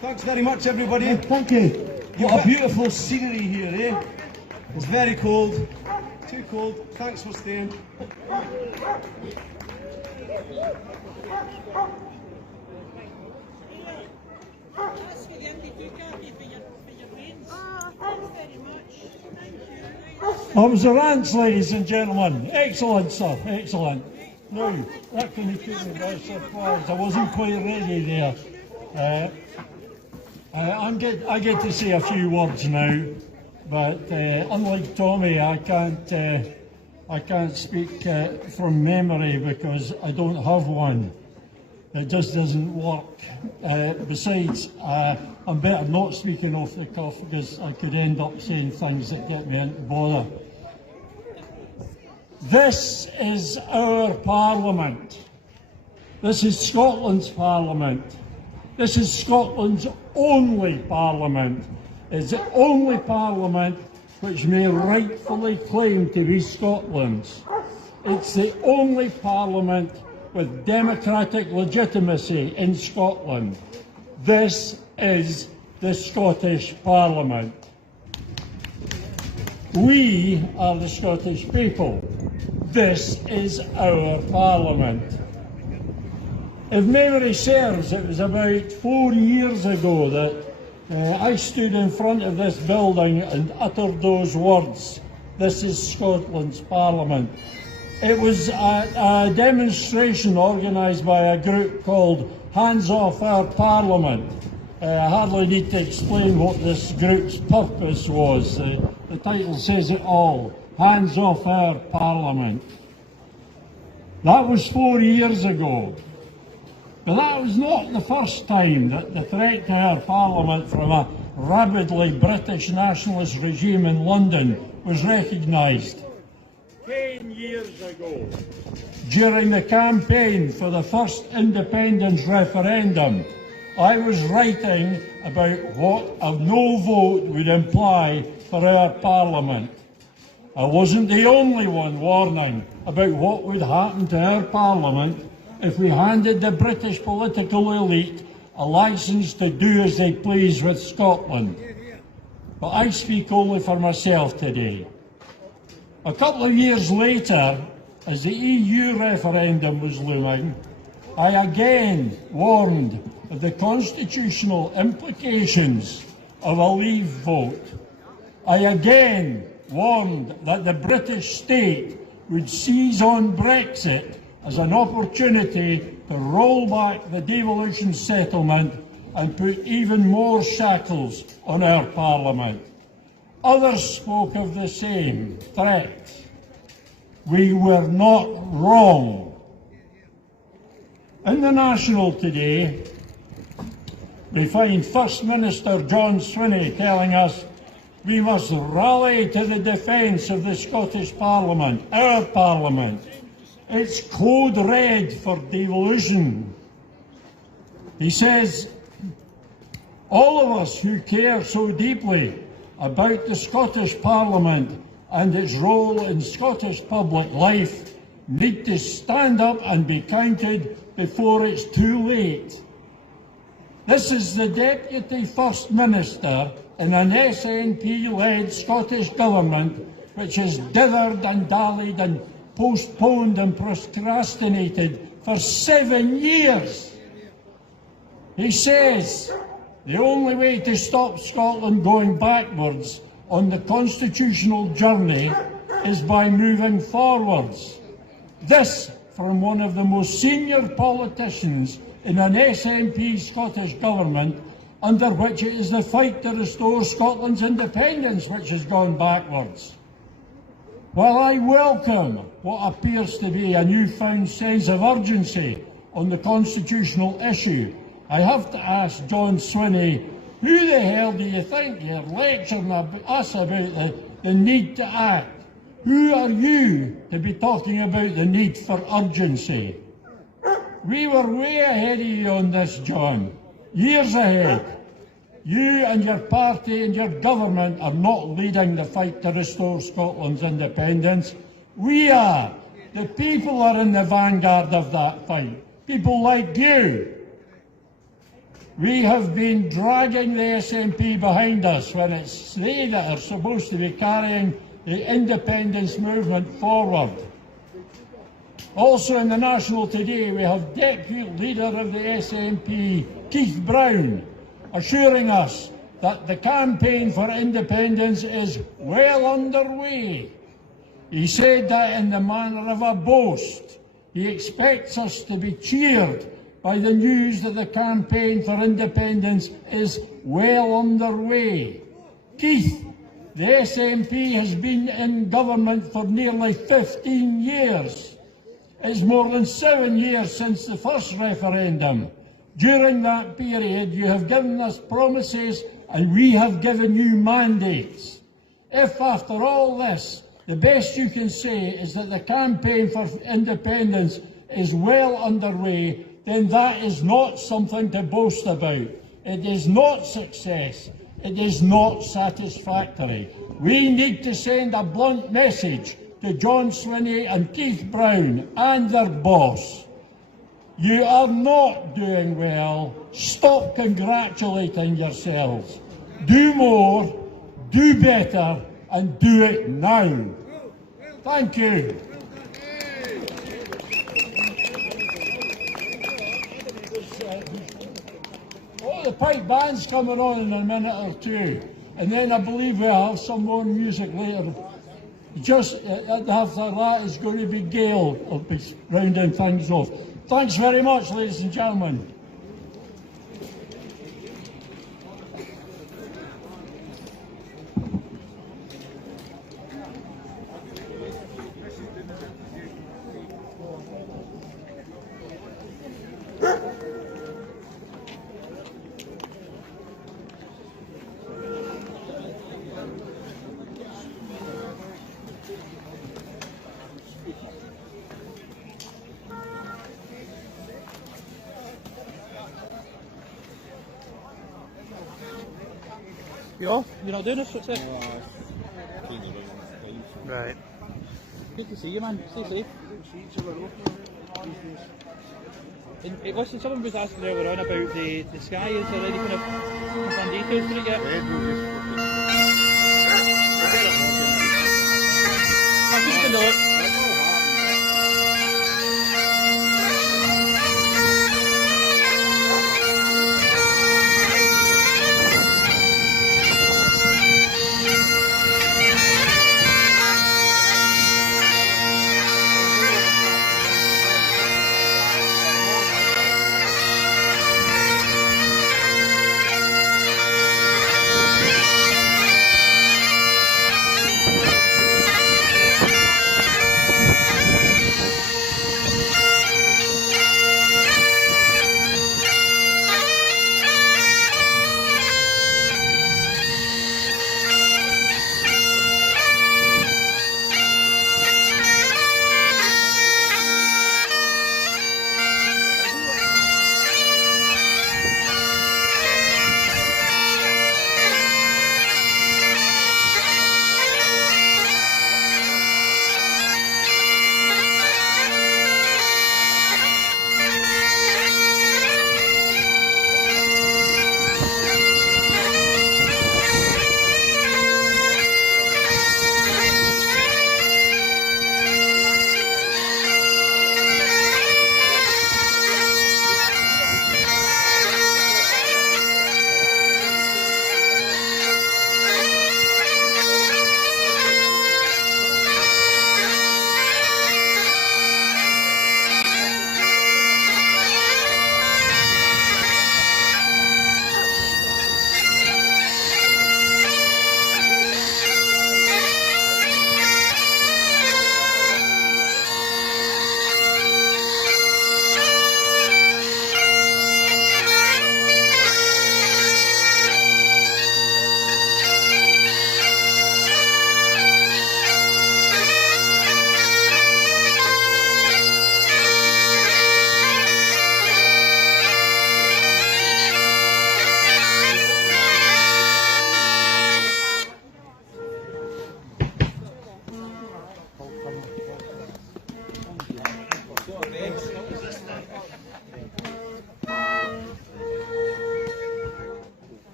Thanks very much, everybody. Thank you. What a beautiful scenery here, eh? It's very cold. Too cold. Thanks for staying. That was the rants, ladies and gentlemen. Excellent, sir. Excellent. Now, that can be taken by surprise. I wasn't quite ready there. I get to say a few words now, but unlike Tommy, I can't speak from memory because I don't have one. It just doesn't work. Besides, I'm better not speaking off the cuff because I could end up saying things that get me into bother. This is our Parliament. This is Scotland's Parliament. This is Scotland's only Parliament. It's the only Parliament which may rightfully claim to be Scotland's. It's the only Parliament with democratic legitimacy in Scotland. This is the Scottish Parliament. We are the Scottish people. This is our Parliament. If memory serves, it was about 4 years ago that I stood in front of this building and uttered those words, "This is Scotland's Parliament." It was a demonstration organised by a group called Hands Off Our Parliament. I hardly need to explain what this group's purpose was. The title says it all, Hands Off Our Parliament. That was 4 years ago. But that was not the first time that the threat to our Parliament from a rabidly British nationalist regime in London was recognised. 10 years ago, during the campaign for the first independence referendum, I was writing about what a no vote would imply for our Parliament. I wasn't the only one warning about what would happen to our Parliament if we handed the British political elite a licence to do as they please with Scotland. But I speak only for myself today. A couple of years later, as the EU referendum was looming, I again warned of the constitutional implications of a leave vote. I again warned that the British state would seize on Brexit as an opportunity to roll back the devolution settlement and put even more shackles on our Parliament. Others spoke of the same threats. We were not wrong. In the National today, we find First Minister John Swinney telling us we must rally to the defence of the Scottish Parliament, our Parliament. It's code red for devolution. He says, all of us who care so deeply about the Scottish Parliament and its role in Scottish public life need to stand up and be counted before it's too late. This is the Deputy First Minister in an SNP-led Scottish Government which has dithered and dallied and postponed and procrastinated for 7 years. He says the only way to stop Scotland going backwards on the constitutional journey is by moving forwards. This from one of the most senior politicians in an SNP Scottish Government under which it is the fight to restore Scotland's independence which has gone backwards. While I welcome what appears to be a newfound sense of urgency on the constitutional issue, I have to ask John Swinney, who the hell do you think you're lecturing us about the need to act? Who are you to be talking about the need for urgency? We were way ahead of you on this, John, years ahead. You and your party and your government are not leading the fight to restore Scotland's independence. We are. The people are in the vanguard of that fight. People like you. We have been dragging the SNP behind us when it's they that are supposed to be carrying the independence movement forward. Also in the National today, we have Deputy Leader of the SNP, Keith Brown, assuring us that the campaign for independence is well underway. He said that in the manner of a boast. He expects us to be cheered by the news that the campaign for independence is well underway. Keith, the SNP has been in government for nearly 15 years. It's more than 7 years since the first referendum. During that period, you have given us promises and we have given you mandates. If after all this, the best you can say is that the campaign for independence is well underway, then that is not something to boast about. It is not success. It is not satisfactory. We need to send a blunt message to John Swinney and Keith Brown and their boss. You are not doing well. Stop congratulating yourselves. Do more, do better, and do it now. Thank you. Oh, the pipe band's coming on in a minute or two, and then I believe we'll have some more music later. Just after that is going to be Gail. I'll be rounding things off. Thanks very much, ladies and gentlemen. You off? You're not doing this? What's it? Right. Good to see you, man. Stay safe. And, listen, someone was asking earlier on about the sky. Is there any kind of confirmed details for it yet? I'll keep the note.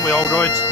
don't we all, roads?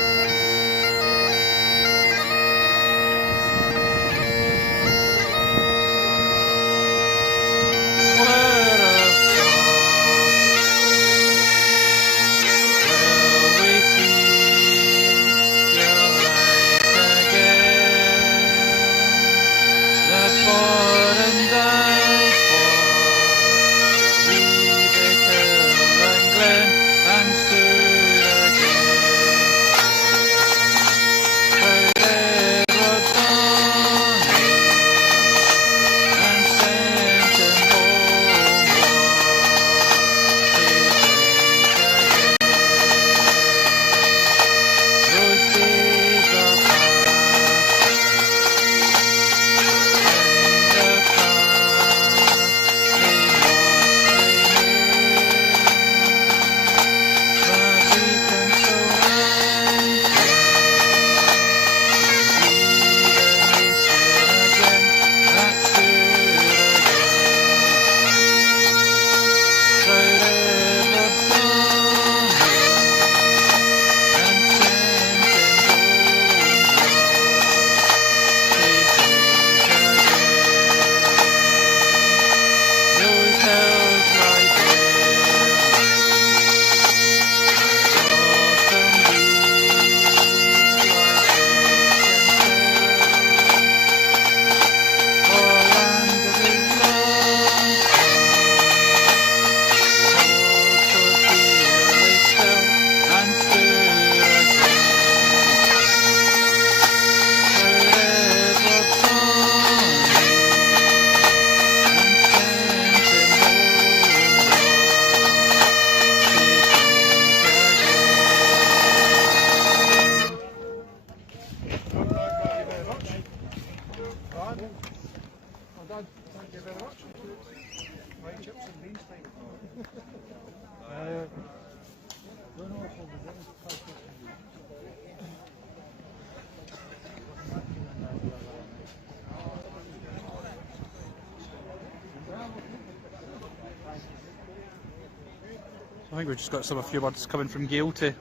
I think we've just got a few words coming from Gail to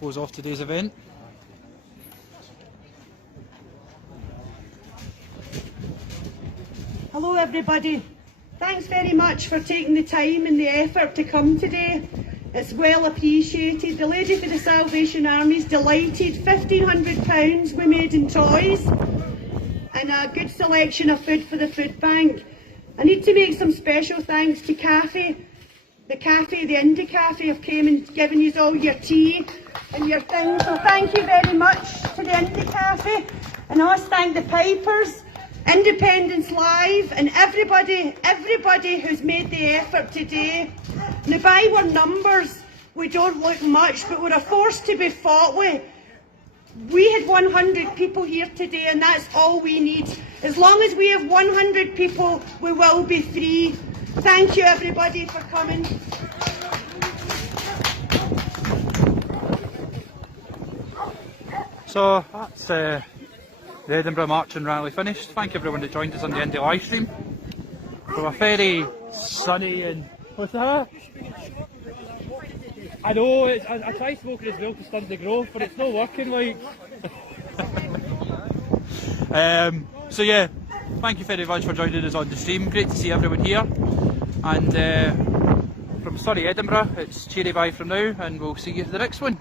close off today's event. Hello everybody. Thanks very much for taking the time and the effort to come today. It's well appreciated. The Lady for the Salvation Army's delighted. £1,500 we made in toys and a good selection of food for the food bank. I need to make some special thanks to the Indie Cafe have came and given you all your tea and your things. So thank you very much to the Indie Cafe, and I must thank the Pipers, Independence Live, and everybody who's made the effort today. Now by our numbers we don't look much, but we're a force to be fought with. We had 100 people here today and that's all we need. As long as we have 100 people we will be free. Thank you everybody for coming. So that's the Edinburgh March and Rally finished. Thank you everyone that joined us on the Indie Livestream. From a very sunny and... What's that? I know, I try smoking as well to stunt the growth, but it's not working like... So yeah, thank you very much for joining us on the stream. Great to see everyone here. And from sunny Edinburgh, it's cheery bye from now, and we'll see you at the next one.